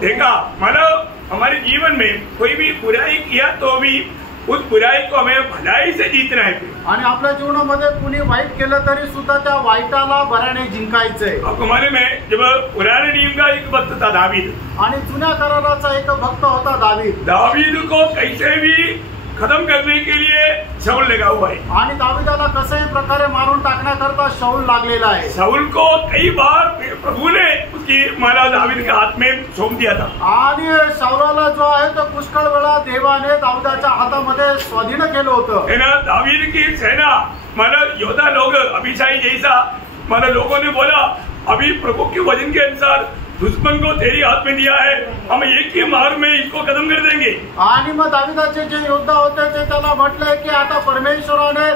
देखा मतलब हमारे जीवन में कोई भी बुराई किया तो भी उस बुराई को हमें भलाई से जीतना है। आणि आपल्या जीवनामध्ये कुणी वाईट केलं तरी सुद्धा त्या वाईटाला बऱ्याने जिंकायचंय। आपको मालूम है जब पुराने नियम का एक भक्त था दावीद, आणि जुन्या कराराचा एक भक्त होता दावीद। दावीद को कैसे भी खत्म करने के लिए शाऊल लगा हुआ है आणि दावीदाला कशाही प्रकारे मारून टाकण्याकरता शाऊल लागलेला आहे। शाऊल को कई बार प्रभु ने उसकी माला दावीद के हाथ में सौंप दिया था आणि शाऊलाला जो आहे तो पुष्कळ वेळा देवाने दाऊदाच्या हातामध्ये स्वाधीन केलं होतं। है ना, दावीद की सेना मतलब योद्धा लोग अभिषाई जैसा मतलब लोगों ने बोला अभी प्रभु के वचन के अनुसार दुश्मन को तेरी हाथ में दिया है, हम एक ही मार में इसको खत्म कर देंगे। आणि मग दावीदाचे जे योद्धा होते ते त्याला म्हटले की आता परमेश्वराने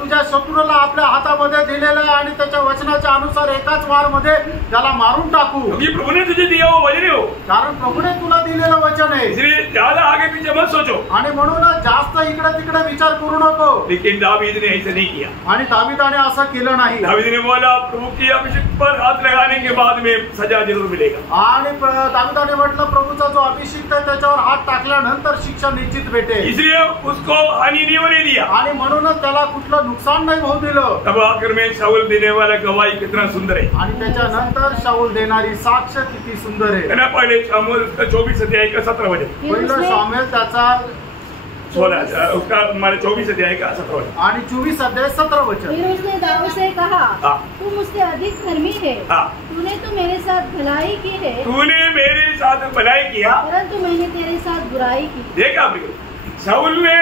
तुझ्या शत्रूला आपल्या हातामध्ये दिलेलं आहे आणि त्याच्या वचनाच्या अनुसार एकाच वार मध्ये त्याला मारून टाकू, क्योंकि प्रभु ने तुझे दिया वो वचन हो, कारण प्रभुने तुला दिलेलं वचन आहे। इसलिए ज्यादा आगे पीछे मत सोचो। आणि म्हणून जास्त इकडे तिकडे विचार करू नको। लेकिन दावीद ने ऐसा नहीं किया। आणि दावीदाने असं केलं नाही। दावीद ने बोला प्रभु की अभिषेक पर हाथ लगाने के बाद में सजा जरूर मिलेगा। आणि दावीदाने म्हटलं प्रभूचा जो अभिषेक आहे त्याच्यावर हात टाकल्यानंतर शिक्षा निश्चित भेटेल, इसलिए उसको हानि नहीं होने दिया आणि म्हणूनच त्याला कुठलं नुकसान नाही होऊ दिलं। तब आखिर में शाऊल देने वाला गवाही कितना सुंदर है। आणि त्याच्यानंतर शाऊल देणारी साक्ष किती सुंदर आहे। ना पहले शाऊल उसका 24 अध्याय का 17 वचन, पहिलं शामूएल त्याचा 16 उसका हमारे 24 अध्याय का 17 वचन आणि 24 अध्याय 17 वचन। फिर उसने दाऊद से कहा, तू मुझसे अधिक धर्मी है, तूने तो मेरे साथ भलाई की है, तूने मेरे साथ भलाई किया, परंतु मैंने तेरे साथ बुराई की। देखा शाऊल ने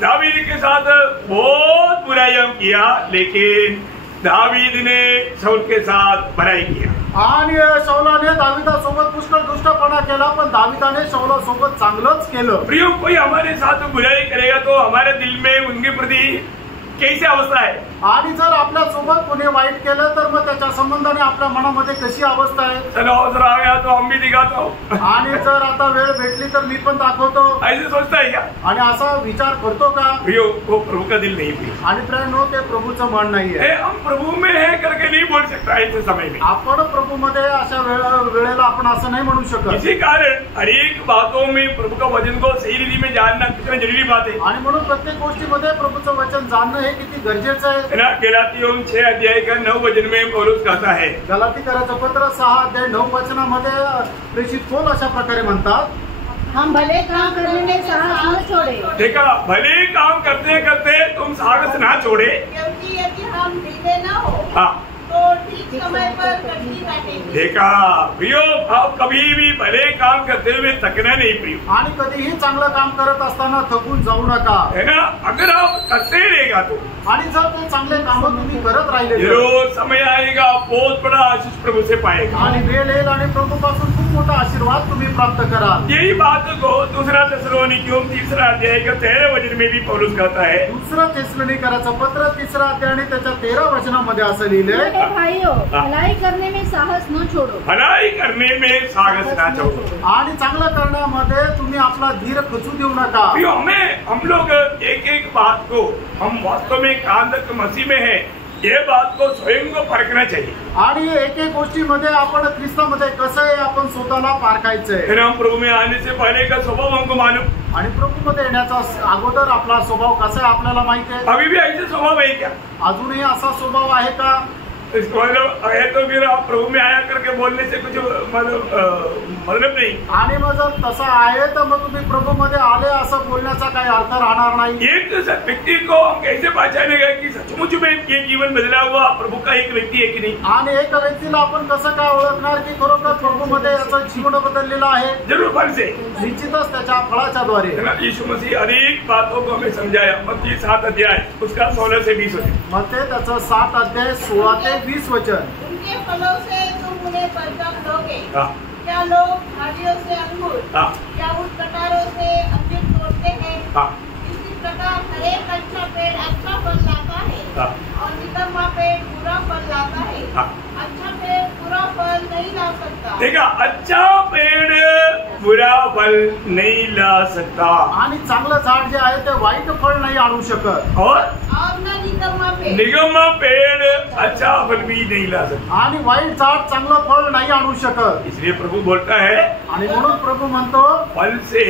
दावीद के साथ बहुत बुराइयां किया, लेकिन दावीद ने शाऊल के साथ भलाई किया। आणि शाऊलाने दावीदासोबत पुष्कळ दुष्टपणा केला, पण दावीदाने शाऊलासोबत चांगलंच केलं। प्रियो, कोई हमारे साथ बुराई करेगा तो हमारे दिल में उनके प्रति कैसी अवस्था है? आणि जर आपल्या सोबत कोणी वाईट केलं तर मग त्याच्या संबंधाने आपल्या मनामध्ये कशी अवस्था आहे? चलो अवसर आ गया तो हम भी दिखाता हूँ। आणि जर आता वेळ भेटली तर मी पण दाखवतो, ऐसे सोचता है क्या? आणि असा विचार करतो का? प्रियो, वो प्रभु का दिल नहीं प्रिय। आणि प्रेरणो ते प्रभूचं मन नाहीये। हम प्रभु में है करके नहीं बोल सकता ऐसे समय में। आपण प्रभूमध्ये अशा वेळेला आपण असं नाही म्हणू शकत। इसी कारण हर एक बातों में प्रभु का वचन को सही रीति में जानना कितना जरूरी बात है। आणि म्हणून प्रत्येक गोष्टीमध्ये प्रभूचं वचन जाणणं हे किती गरजेचं आहे। गलातियों 6 अध्याय का 9 वचन में पौलुस कहता है, गलातीकराचं पत्र 6 अध्याय 9 वचनामध्ये प्रेषित पौल अशा प्रकारे म्हणतात, हम भले काम करने में साहस न छोड़े। देखा, भले काम करते करते तुम साहस ना छोड़े, क्योंकि यदि हम ढीले न हो हाँ तो ठीक समय पर कटनी काटेंगे। देखा प्रियो, भाव कभी भी भले काम करते हुए थकना नहीं प्रियो। आणि कधीही चांगलं काम करत असताना थकून जाऊ नका, है ना। अगर आप करते रहेगा तो आणि जर ते चांगले काम तुम्ही करत राहिले तर जरूर समय आएगा, बहुत बड़ा आशीष प्रभु से पाएगा। आणि वेळ येईल आणि प्रभूपासून खूप मोठा आशीर्वाद तुम्ही प्राप्त कराल। यही बात को दूसरा थिस्सलुनीकियों 3 अध्याय का 13 वचन में भी पौलुस कहता है। दुसरं थिस्सलुनीकराचं पत्र 3 अध्याय आणि त्याच्या 13 वचनामध्ये असं लिहिलंय, भाइयों, भलाई करने में साहस न छोड़ो। भलाई करने में साहस ना छोड़ो। आणि चांगलं करण्यामध्ये तुम्ही आपला धीर खचू देऊ नका। प्रियो, हम लोग एक एक बात को हम वास्तव में कांदक मसीह में है, ये बात को स्वयं को परखना चाहिए। आणि एक एक गोष्टीमध्ये आपण ख्रिस्तामध्ये कसं आहे आपण स्वतःला पारखायचंय। हम प्रभु में आने से पहले का स्वभाव हमको मालूम, आणि प्रभूमध्ये येण्याचा अगोदर आपला स्वभाव कसा आहे आपल्याला माहिती आहे। अभी भी ऐसे स्वभाव है क्या? अजूनही असा स्वभाव आहे का? इसको मतलब है तो फिर आप प्रभु में आया करके बोलने से कुछ मतलब नहीं। आणि मग जर तसं आहे तर मग तुम्ही प्रभूमध्ये आले असं बोलण्याचा काही अर्थ राहणार नाही। एक व्यक्ति को हम कैसे पहचानेगा कि सचमुच में ये जीवन बदला हुआ प्रभु का एक व्यक्ति है कि नहीं? आणि एक व्यक्तीला आपण कसं काय ओळखणार की खरोखर प्रभूमध्ये याचं जीवन बदललेलं आहे? जरूर फल से, निश्चितच त्याच्या फळाच्या द्वारे। यीशु मसीह अनेक बातों को हमें समझाया। मत्ती 7 अध्याय उसका 16 से 20 वचन, मग ते त्याचं 7 अध्याय 16 ते 20 वचन। उनके फलों से तुम उन्हें पहचान लोगे। हाँ। क्या लोग झाड़ियों से अंगूर हाँ। या उस कटारों से अंजीर तोड़ते हैं? हाँ। इसी प्रकार हर एक अच्छा पेड़ अच्छा फल लाता है, हाँ। और निकम्मा पेड़ बुरा फल लाता है। हाँ। अच्छा पेड़ बुरा फल नहीं ला सकता। देखा, अच्छा पेड़ बुरा फल नहीं ला सकता, आणि चांगलं झाड जे आहे ते वाईट फळ नाही आणू शकत। और ना निगम्मा पेड़ अच्छा फल भी नहीं ला सकता, आणि वाईट झाड चांगलं फळ नाही आणू शकत. इसलिए प्रभु बोलता है आणि म्हणून प्रभू म्हणतो फल से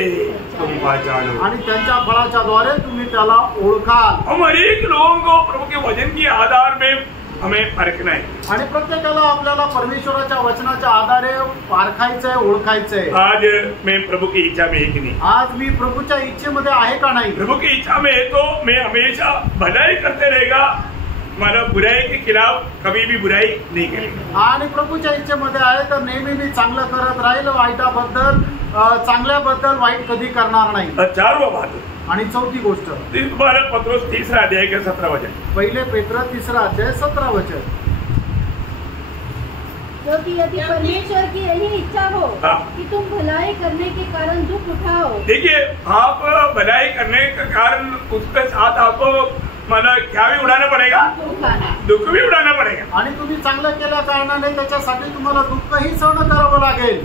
तुम पहचानो. आणि त्यांच्या फळाच्या द्वारे तुम्ही त्याला ओळखाल. हम हर एक लोगों को प्रभु के वचन के आधार में हमें परखना है. आणि प्रत्येकाला आपल्याला परमेश्वराच्या वचनाच्या आधारे पारखायचंय, ओळखायचंय. आज मैं प्रभु की इच्छा में एक नहीं, आज मी प्रभूच्या इच्छेमध्ये आहे का नाही. प्रभु की इच्छा में है तो मैं हमेशा भलाई करते रहेगा, मतलब बुराई के खिलाफ कभी भी बुराई नहीं करेगा. आणि प्रभूच्या इच्छेमध्ये आहे तर नेहमी मी चांगलं करत राहील, वाईटाबद्दल चांगल्याबद्दल वाईट कधी करणार नाही. चारवा बात. आणि चौथी गोष्ट तुम्हारा पत्रोस 3 अध्याय का 17 वचन. पहिले पेत्र 3 अध्याय 17 वचन. क्योंकि यदि परमेश्वर की यही इच्छा हो कि तुम भलाई करने के कारण दुख उठाओ. देखिए, आप भलाई करने के कारण उसके साथ आपको मतलब क्या भी उड़ाना पड़ेगा, दुख भी उड़ाना पड़ेगा. आणि तुम्ही चांगलं केल्या कारणाने त्याच्यासाठी तुम्हाला दुःखही सहन करावं लागेल.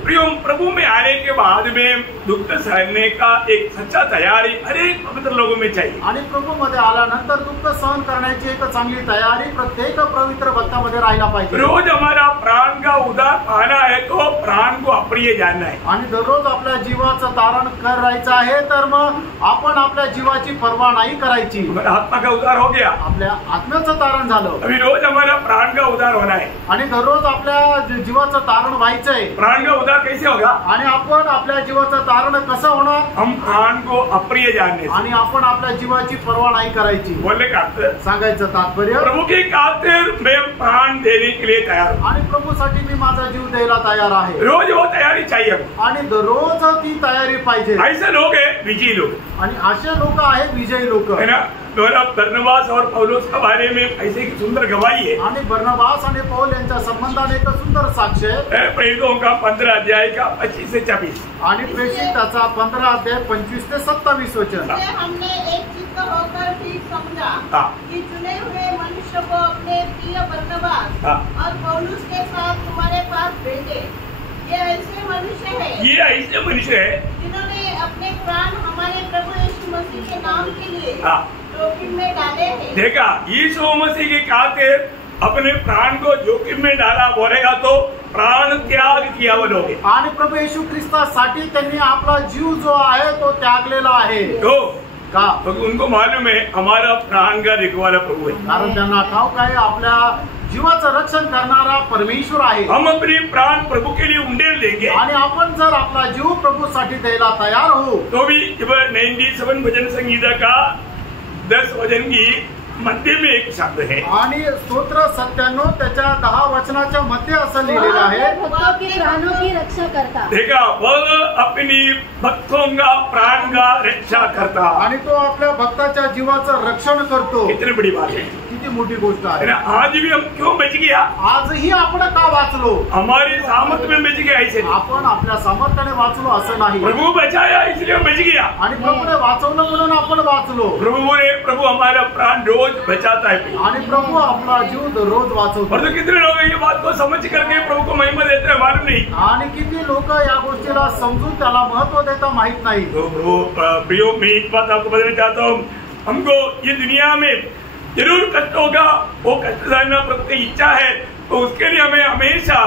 प्रभु में आने के बाद में दुख सहने का एक सच्चा तैयारी हर एक पवित्र लोगों में चाहिए. आणि प्रभू मध्ये आल्यानंतर दुःख सहन करण्याची एक चांगली तयारी प्रत्येक पवित्र भक्तामध्ये राहायला पाहिजे. रोज हमारा प्राण का उद्धार पाना है तो प्राण को अप्रिय जानना है. आणि दररोज आपल्या जीवाचं तारण करायचं आहे तर मग आपण आपल्या जीवाची पर्वा नाही करायची. आत्मा का उद्धार हो गया, आपल्या आत्म्याचं तारण झालं. अभी रोज हमारा प्राण का उद्धार होना है. आणि दररोज आपल्या जीवाचं तारण व्हायचंय. प्राण का उद्धार कैसे होगा. आणि आपण आपल्या जीवाचं तारण कसं होणार. हम प्राण को अप्रिय जानने. आणि आपण आपल्या जीवाची पर्वा नाही करायची. बोलने का अर्थ, सांगायचं तात्पर्य प्रभु की खातिर मैं प्राण देने के लिए तैयार हूं. आणि प्रभूसाठी मी माझा जीव द्यायला तयार आहे. रोज वो तैयारी चाहिए. आणि दररोज ती तयारी पाहिजे. ऐसे लोग है विजयी लोग. आणि असे लोक आहे विजयी लोक है ना. बरनबास और पौलुस के बारे में ऐसे की सुंदर गवाही है. आणि बरनबास आणि पौल यांच्या संबंधाने एक सुंदर साक्ष आहे. प्रेरितों का 15 अध्याय का 25 से 26. आणि प्रेषित त्याचा 15 अध्याय 25 ते 27 वचन. हमने एक चित्त होकर ठीक समझा कि चुने हुए मनुष्य को अपने प्रिय बरनबास और पौलुस के साथ तुम्हारे पास भेजे. ये ऐसे मनुष्य है जिन्होंने अपने प्राण हमारे प्रभु यीशु मसीह के नाम के लिए जोखिम में डाले हैं. देखा, यीशु मसीह की खातिर अपने प्राण को जोखिम में डाला बोलेगा तो प्राण त्याग किया वो लोग. आणि प्रभू येशू ख्रिस्तासाठी त्यांनी आपला जीव जो आहे तो त्यागलेला आहे. तो का तो उनको मालूम है हमारा प्राण का रखवाला प्रभु है. कारण त्यांना ठाऊक आहे आपल्या जीवाचं रक्षण करणारा परमेश्वर आहे. हम अपनी प्राण प्रभु के लिए उंडेल देंगे. आणि आपण जर आपला जीव प्रभूसाठी द्यायला तयार हो तो भी 97 भजन संगीता का 10 वचन की मध्य में एक शब्द है. आणि स्तोत्र 97 त्याच्या 10 वचनाच्या मध्ये असं लिहिलेलं आहे. भक्तों के प्राणों की रक्षा करता. देखा, वह अपनी भक्तों का प्राण का रक्षा करता. आणि तो आपल्या भक्ताच्या जीवाचं रक्षण करतो. कितनी बड़ी बात है. किती मोठी गोष्ट आहे. आज भी हम क्यों बच गया. आजही आपण का वाचलो. हमारे सामर्थ्य में बच गया. ऐसे आपण आपल्या सामर्थ्याने वाचलो असं नाही. प्रभु बचाया इसलिए बच गया. आणि प्रभूने वाचवलं म्हणून आपण वाचलो. प्रभु हमारा प्राण रोज बचाता है. आणि प्रभू आपला जीव रोज वाचवतो. और तो कितने लोग ये बात को समझ करके प्रभु को महिमा देते हैं मालूम नहीं. आणि किती लोक या गोष्टीला समजून त्याला महत्व देता माहित नाही. तो प्रभु प्रियो, मैं एक बात आपको बताना चाहता हूँ. हमको ये दुनिया में जरूर कष्ट होगा, वो कष्ट सहना प्रभु की इच्छा है. तो उसके लिए हमें हमेशा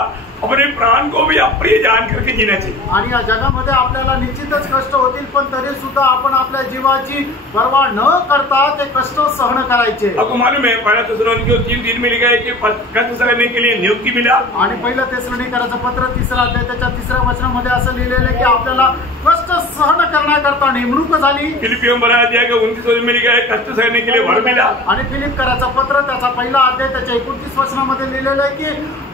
अपने प्राण को भी अप्रिय जान करके जीना चाहिए. आणि या जगामध्ये आपल्याला निश्चितच कष्ट होतील, पण तरी सुद्धा आपण आपल्या जीवाची पर्वा न करता ते कष्ट सहन करायचे. आपको मालूम है पहला थिस्सलुनीकियों 3:3 में लिखा है कि कष्ट सहने के लिए नियुक्ति मिला. आणि पहिलं थिस्सलुनीकराचं पत्र 3 अध्याय त्याच्या 3 वचनामध्ये असं लिहिलेलं आहे की आपल्याला कष्ट सहन करण्याकरता नेमणूक झाली. फिलिपियों 12 अध्याय का 29 में लिखा है कष्ट सहने के लिए वर मिला. आणि फिलिपकराचं पत्र त्याचा पहिला अध्याय त्याच्या 29 वचनामध्ये लिहिलेलं आहे की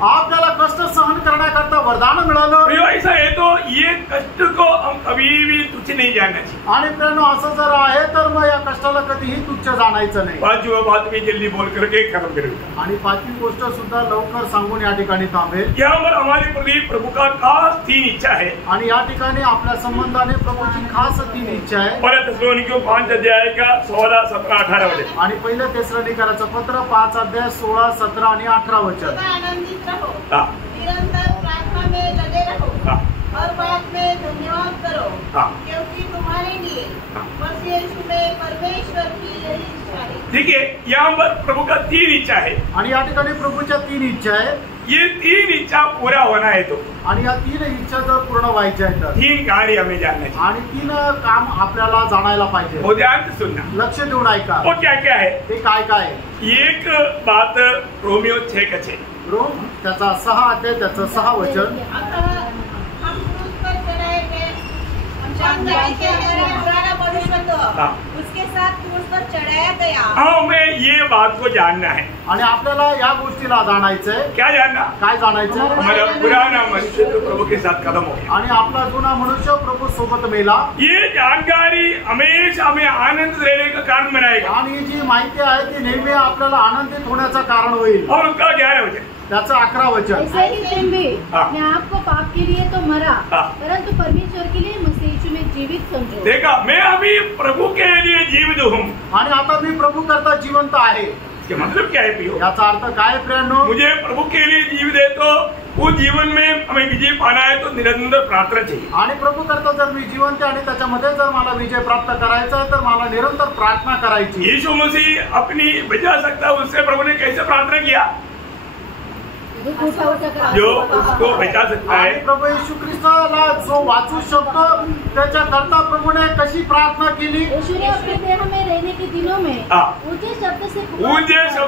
आपल्याला कष्ट सहन करण्याकरता वरदान मिळालं. ऐसा है तो ये कष्ट को हम कभी भी तुच्छ नहीं जानना चाहिए. आणि प्रेरणा असं जर आहे तर मग या कष्टाला कधीही तुच्छ जाणायचं नाही. पाचवी बात भी जल्दी बोल करके खत्म करूंगा. आणि पाचवी गोष्ट सुद्धा लवकर सांगून या ठिकाणी थांबेल. यहाँ पर हमारे प्रति प्रभु का खास 3 इच्छा है. आणि या ठिकाणी आपल्या संबंधाने प्रभूची खास 3 इच्छा आहे. पहला थिस्सलुनीकियों 5 अध्याय का 16, 17, 18 वचन. आणि पहिलं थिस्सलुनीकराचं पत्र 5 अध्याय 16, 17 आणि 18 वचन. आनंदित रहो, हाँ. निरंतर प्रार्थना में लगे रहो, हर बात में धन्यवाद करो, क्योंकि तुम्हारे लिए मसीह यीशु में परमेश्वर की यही इच्छा है. ठीक है, यहाँ पर प्रभु का 3 इच्छा है। आणि या ठिकाणी प्रभूच्या 3 इच्छा आहे. ये 3 इच्छा पूरा होना है तो आणि या 3 इच्छा जर पूर्ण व्हायच्या आहेत तर 3 कार्य हमें जानना चाहिए। आणि 3 काम आपल्याला जाणायला पाहिजे. वो ध्यान से सुनना, लक्ष देऊन ऐका. वो क्या क्या है? ते काय काय आहे? एक बात रोमियो 6:6 रोम त्याचा 6 अध्याय त्याचं 6 वचन. हम क्रूस पर चढ़ाए गए, हम जानते हैं कि हमारा पुराना मनुष्य तो उसके साथ क्रूस पर चढ़ाया गया। हमें ये बात को जानना है। आणि आपल्याला या गोष्टीला जाणायचंय. क्या जानना? काय जाणायचं? हमारा पुराना मनुष्य तो प्रभु के साथ खत्म हो गया आणि आपला जुना मनुष्य प्रभु सोबत मेला. ये जानकारी हमेशा हमें आनंद देने का कारण बनाएगा आणि जी माहिती आहे ती नेहमी आपल्याला आनंदित होण्याचं कारण होईल. और उनका 11 वचन, त्याचं 11 वचन. ऐसे ही तुम भी हाँ। अपने आप को पाप के लिए तो मरा, हाँ। परंतु परमेश्वर के लिए मसीह यीशु में जीवित समझो। देखा, मैं अभी प्रभु के लिए जीवित हूँ। आणि आता मी प्रभू करता जिवंत आहे. इसका मतलब क्या है प्रियो? याचा अर्थ काय प्रियांनो? मुझे प्रभु के लिए जीवित है तो वो जीवन में हमें विजय पाना है तो निरंतर प्रार्थना चाहिए। आणि प्रभू करता जर मी जिवंत आहे आणि त्याच्यामध्ये जर मला विजय प्राप्त करायचा आहे तर मला निरंतर प्रार्थना करायची. यीशु मसीह अपनी बचा सकता, उससे प्रभु ने कैसे प्रार्थना किया? जो उसको बचा सकता आणि है, प्रभू येशू ख्रिस्ताला जो वाचू शकतो त्याच्याकरता प्रभूने कशी प्रार्थना केली? यीशु ने अपने देह में रहने के दिनों में हाँ। ऊंचे शब्द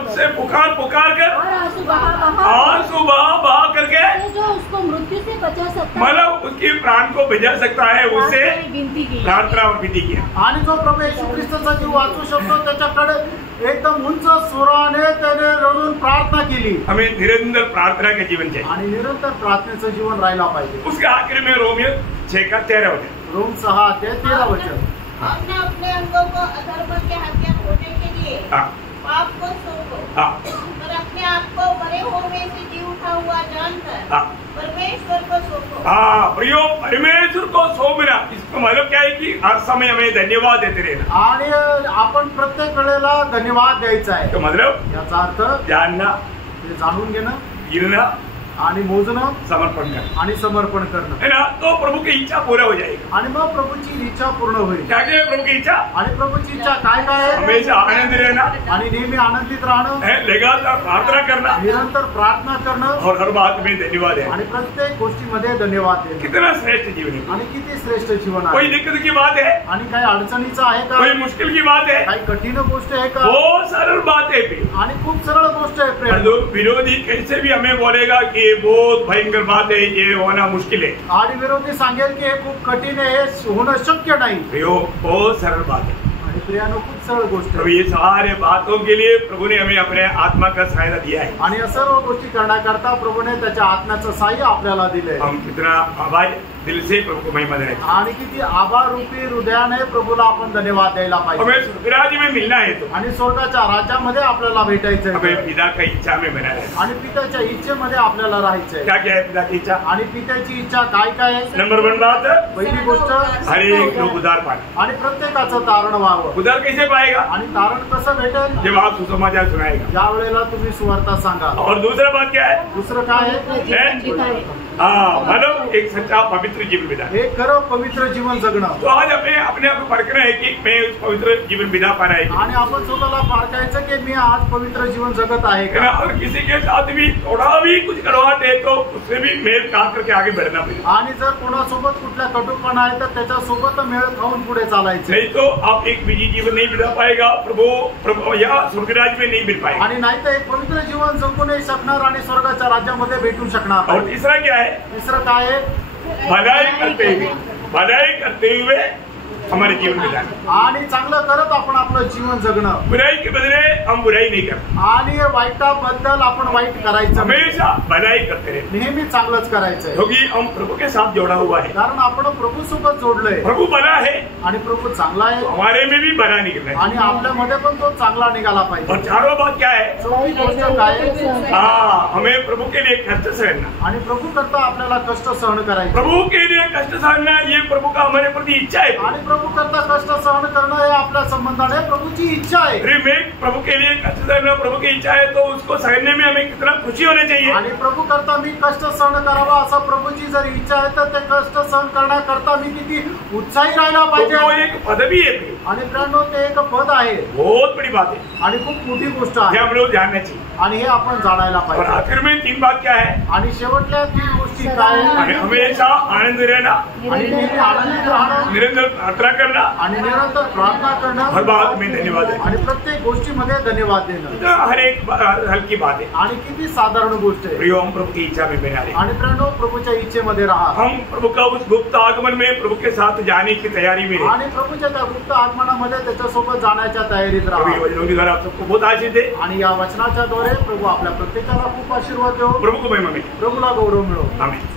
से पुकार कर और आंसू बहा करके जो उसको मृत्यु से बचा सकता है, मतलब उसकी प्राण को बचा सकता है, उससे विनती की। प्रार्थना और विधी किया। आणि जो प्रभू येशू ख्रिस्ताचा जीव वाचू शकतो त्याच्याकडे एकदम उंच स्वराने त्याने रडून प्रार्थना केली. हमें निरंतर प्रार्थना का जीवन चाहिए। आणि निरंतर प्रार्थनेचं जीवन राहायला पाहिजे. उसके आखिर में रोमियो 6:13 होते। रोम 6 अध्याय 13 वचन. अपने अपने अंगों को अधर्म के हत्या होने के लिए पाप को सौंपो, और अपने आप को मरे हुए से जी उठा हुआ जानकर परमेश्वर को सौंपो। प्रियो, परमेश्वर को सौंपना, इसका मतलब क्या है कि हर समय हमें धन्यवाद देते रहना। आणि आपण प्रत्येक वेळेला धन्यवाद द्यायचा आहे. तो मतलब याचा अर्थ जानना, ते जाणून घेणं गिरना, आणि मोजणं समर्पण करना, आणि समर्पण करणं, है ना? तो प्रभु की इच्छा पूरा हो जाएगी। आणि मग प्रभूची इच्छा पूर्ण होईल. क्या क्या है प्रभु की इच्छा? आणि प्रभूची इच्छा काय काय आहे? हमेशा आनंद रहना, आणि नेहमी आनंदित राहणं, लगातार प्रार्थना करना निरंतर प्रार्थना करणं, और हर बात में धन्यवाद है। आणि प्रत्येक गोष्टीमध्ये धन्यवाद देणं. कितना श्रेष्ठ जीवन है। आणि किती श्रेष्ठ जीवन कोई आहे. दिक्कत की बात है? आणि काही अडचणीचं आहे का? कोई मुश्किल की बात है? काही कठीण गोष्ट आहे का? बहुत सरल बात है प्रियो। आणि खूप सरळ गोष्ट आहे और प्रेम. जो विरोधी कैसे भी हमें बोलेगा कि ये बहुत भयंकर बात है, ये होना मुश्किल है, आणि विरोधी सांगेल की हे खूप कठीण आहे, हे होणं शक्य नाही. प्रियो बहुत सरल बात है। आणि प्रियानो खूप सरळ गोष्ट तो आहे. ये सारे बातों के लिए प्रभु ने हमें अपने आत्मा का सहायता दिया है। आणि या सर्व गोष्टी करण्याकरता प्रभूने त्याच्या आत्म्याचं साह्य आपल्याला दिलंय. हम कितना आभार दिल से प्रभु को महिमा देना चाहिए। आणि किती आभार रूपी हृदयाने प्रभूला आपण धन्यवाद द्यायला पाहिजे. हमें स्वर्गराज में मिलना है तो आणि स्वर्गाच्या राज्यामध्ये आपल्याला भेटायचंय. हमें पिता का इच्छा में बना रहना। आणि पित्याच्या इच्छेमध्ये आपल्याला राहायचंय. क्या क्या है पिता की इच्छा? आणि पित्याची इच्छा काय काय आहे? नंबर 1 बात, पहिली गोष्ट, हर एक लोग उधार पाए। आणि प्रत्येकाचं तारण व्हावं. उधार कैसे पाएगा? आणि तारण कसं भेटेल? जब आप सुसमाचार सुनाएगा। ज्या वेळेला तुम्ही सुवार्ता सांगा. और दूसरा बात क्या है? दुसरं काय आहे? मतलब एक सच्चा पवित्र जीवन बिता। एक खरं पवित्र जीवन जगणं. तो आज हमें अपने आप को परखना है कि मैं उस पवित्र जीवन बिता पा रहा है, आणि आपण स्वतःला पारखायचं की मी आज पवित्र जीवन जगत आहे है ना? का? और किसी के साथ भी थोड़ा भी कुछ कड़वाहट है तो उससे भी मेल काम करके आगे बढ़ना पड़ेगा। आणि जर कोणासोबत कुठल्या कटुपणा आहे तर त्याच्यासोबत मेळ खाऊन पुढे चालायचं. नहीं तो आप एक निजी जीवन नहीं बिता पाएगा, प्रभु या स्वर्गराज में नहीं मिल पाएगा। आणि नाही तर एक पवित्र जीवन जगू नाही शकणार आणि स्वर्गाच्या राज्यामध्ये भेटू शकणार और नाही. तीसरा क्या है? तिसरं काय आहे? भलाई करते हुए हमारे जीवन बिताना। आणि चांगलं करत आपण आपलं जीवन जगणं. बुराई के बदले हम बुराई नहीं करते, आणि वाईटाबद्दल आपण वाईट करायचं नाही. हमेशा भलाई करते रहे, नेहमी चांगलंच करायचंय. क्योंकि हम प्रभु के साथ जोड़ा हुआ है। कारण आपण प्रभू सोबत जोडलंय. प्रभु भला है, आणि प्रभू चांगला आहे, हमारे में भी भला निकलना है। आणि आपल्यामध्ये पण तो चांगला निघाला और पाहिजे. चारों बात क्या है? चौथी गोष्ट काय आहे? हमें प्रभु के लिए कष्ट सहना। आणि प्रभू करता आपल्याला कष्ट सहन करायचे. प्रभु के लिए कष्ट सहना ये प्रभु का हमारे प्रति इच्छा है। आणि प्रभु करता कष्ट सहन करणं हे आपल्या संबंधाने प्रभूची इच्छा आहे। मैं प्रभु के लिए कष्ट सहना प्रभु की इच्छा है, तो उसको सहने में हमें कितना खुशी होनी चाहिए। आणि प्रभू करता मी कष्ट सहन करावा असं प्रभूची जर इच्छा आहे तर ते कष्ट सहन करण्याकरता मी किती उत्साही राहायला पाहिजे। वो एक पद भी है, आणि फ्रेंडो ते एक पद आहे, बहुत बड़ी बात है आणि खूप मोठी गोष्ट ये आहे हम लोग जानना चाहिए। आणि हे आपण जाणायला और पाहिजे। आखिर में 3 बात क्या है? आणि शेवटल्या 3 गोष्टी काय हमें आहे? हमेशा आनंद रहना, आणि नेहमी आनंदित राहणं, निरंतर प्रार्थना करना, आणि निरंतर प्रार्थना हर करणं, बात में धन्यवाद है। आणि प्रत्येक गोष्टीमध्ये धन्यवाद देणं, हर एक हल्की बात है। आणि किती साधारण गोष्ट आहे। प्रियो, हम प्रभु की इच्छा में बना रहे, आणि फ्रेंडो प्रभूच्या इच्छेमध्ये राहा। हम प्रभु का उस गुप्त आगमन में प्रभु के साथ जाने की तैयारी में रहे। आणि प्रभूच्या त्या गुप्त आगमनामध्ये त्याच्यासोबत जाण्याच्या तयारीत प्रभु ये राहा। वचनों के द्वारा आप सबको बहुत आशीष दे। आणि या वचनाच्या द्वारे प्रभू आपल्या प्रत्येकाला खूप आशीर्वाद देव। प्रभु को महिमा मिले। प्रभूला गौरव मिळो। आमीन।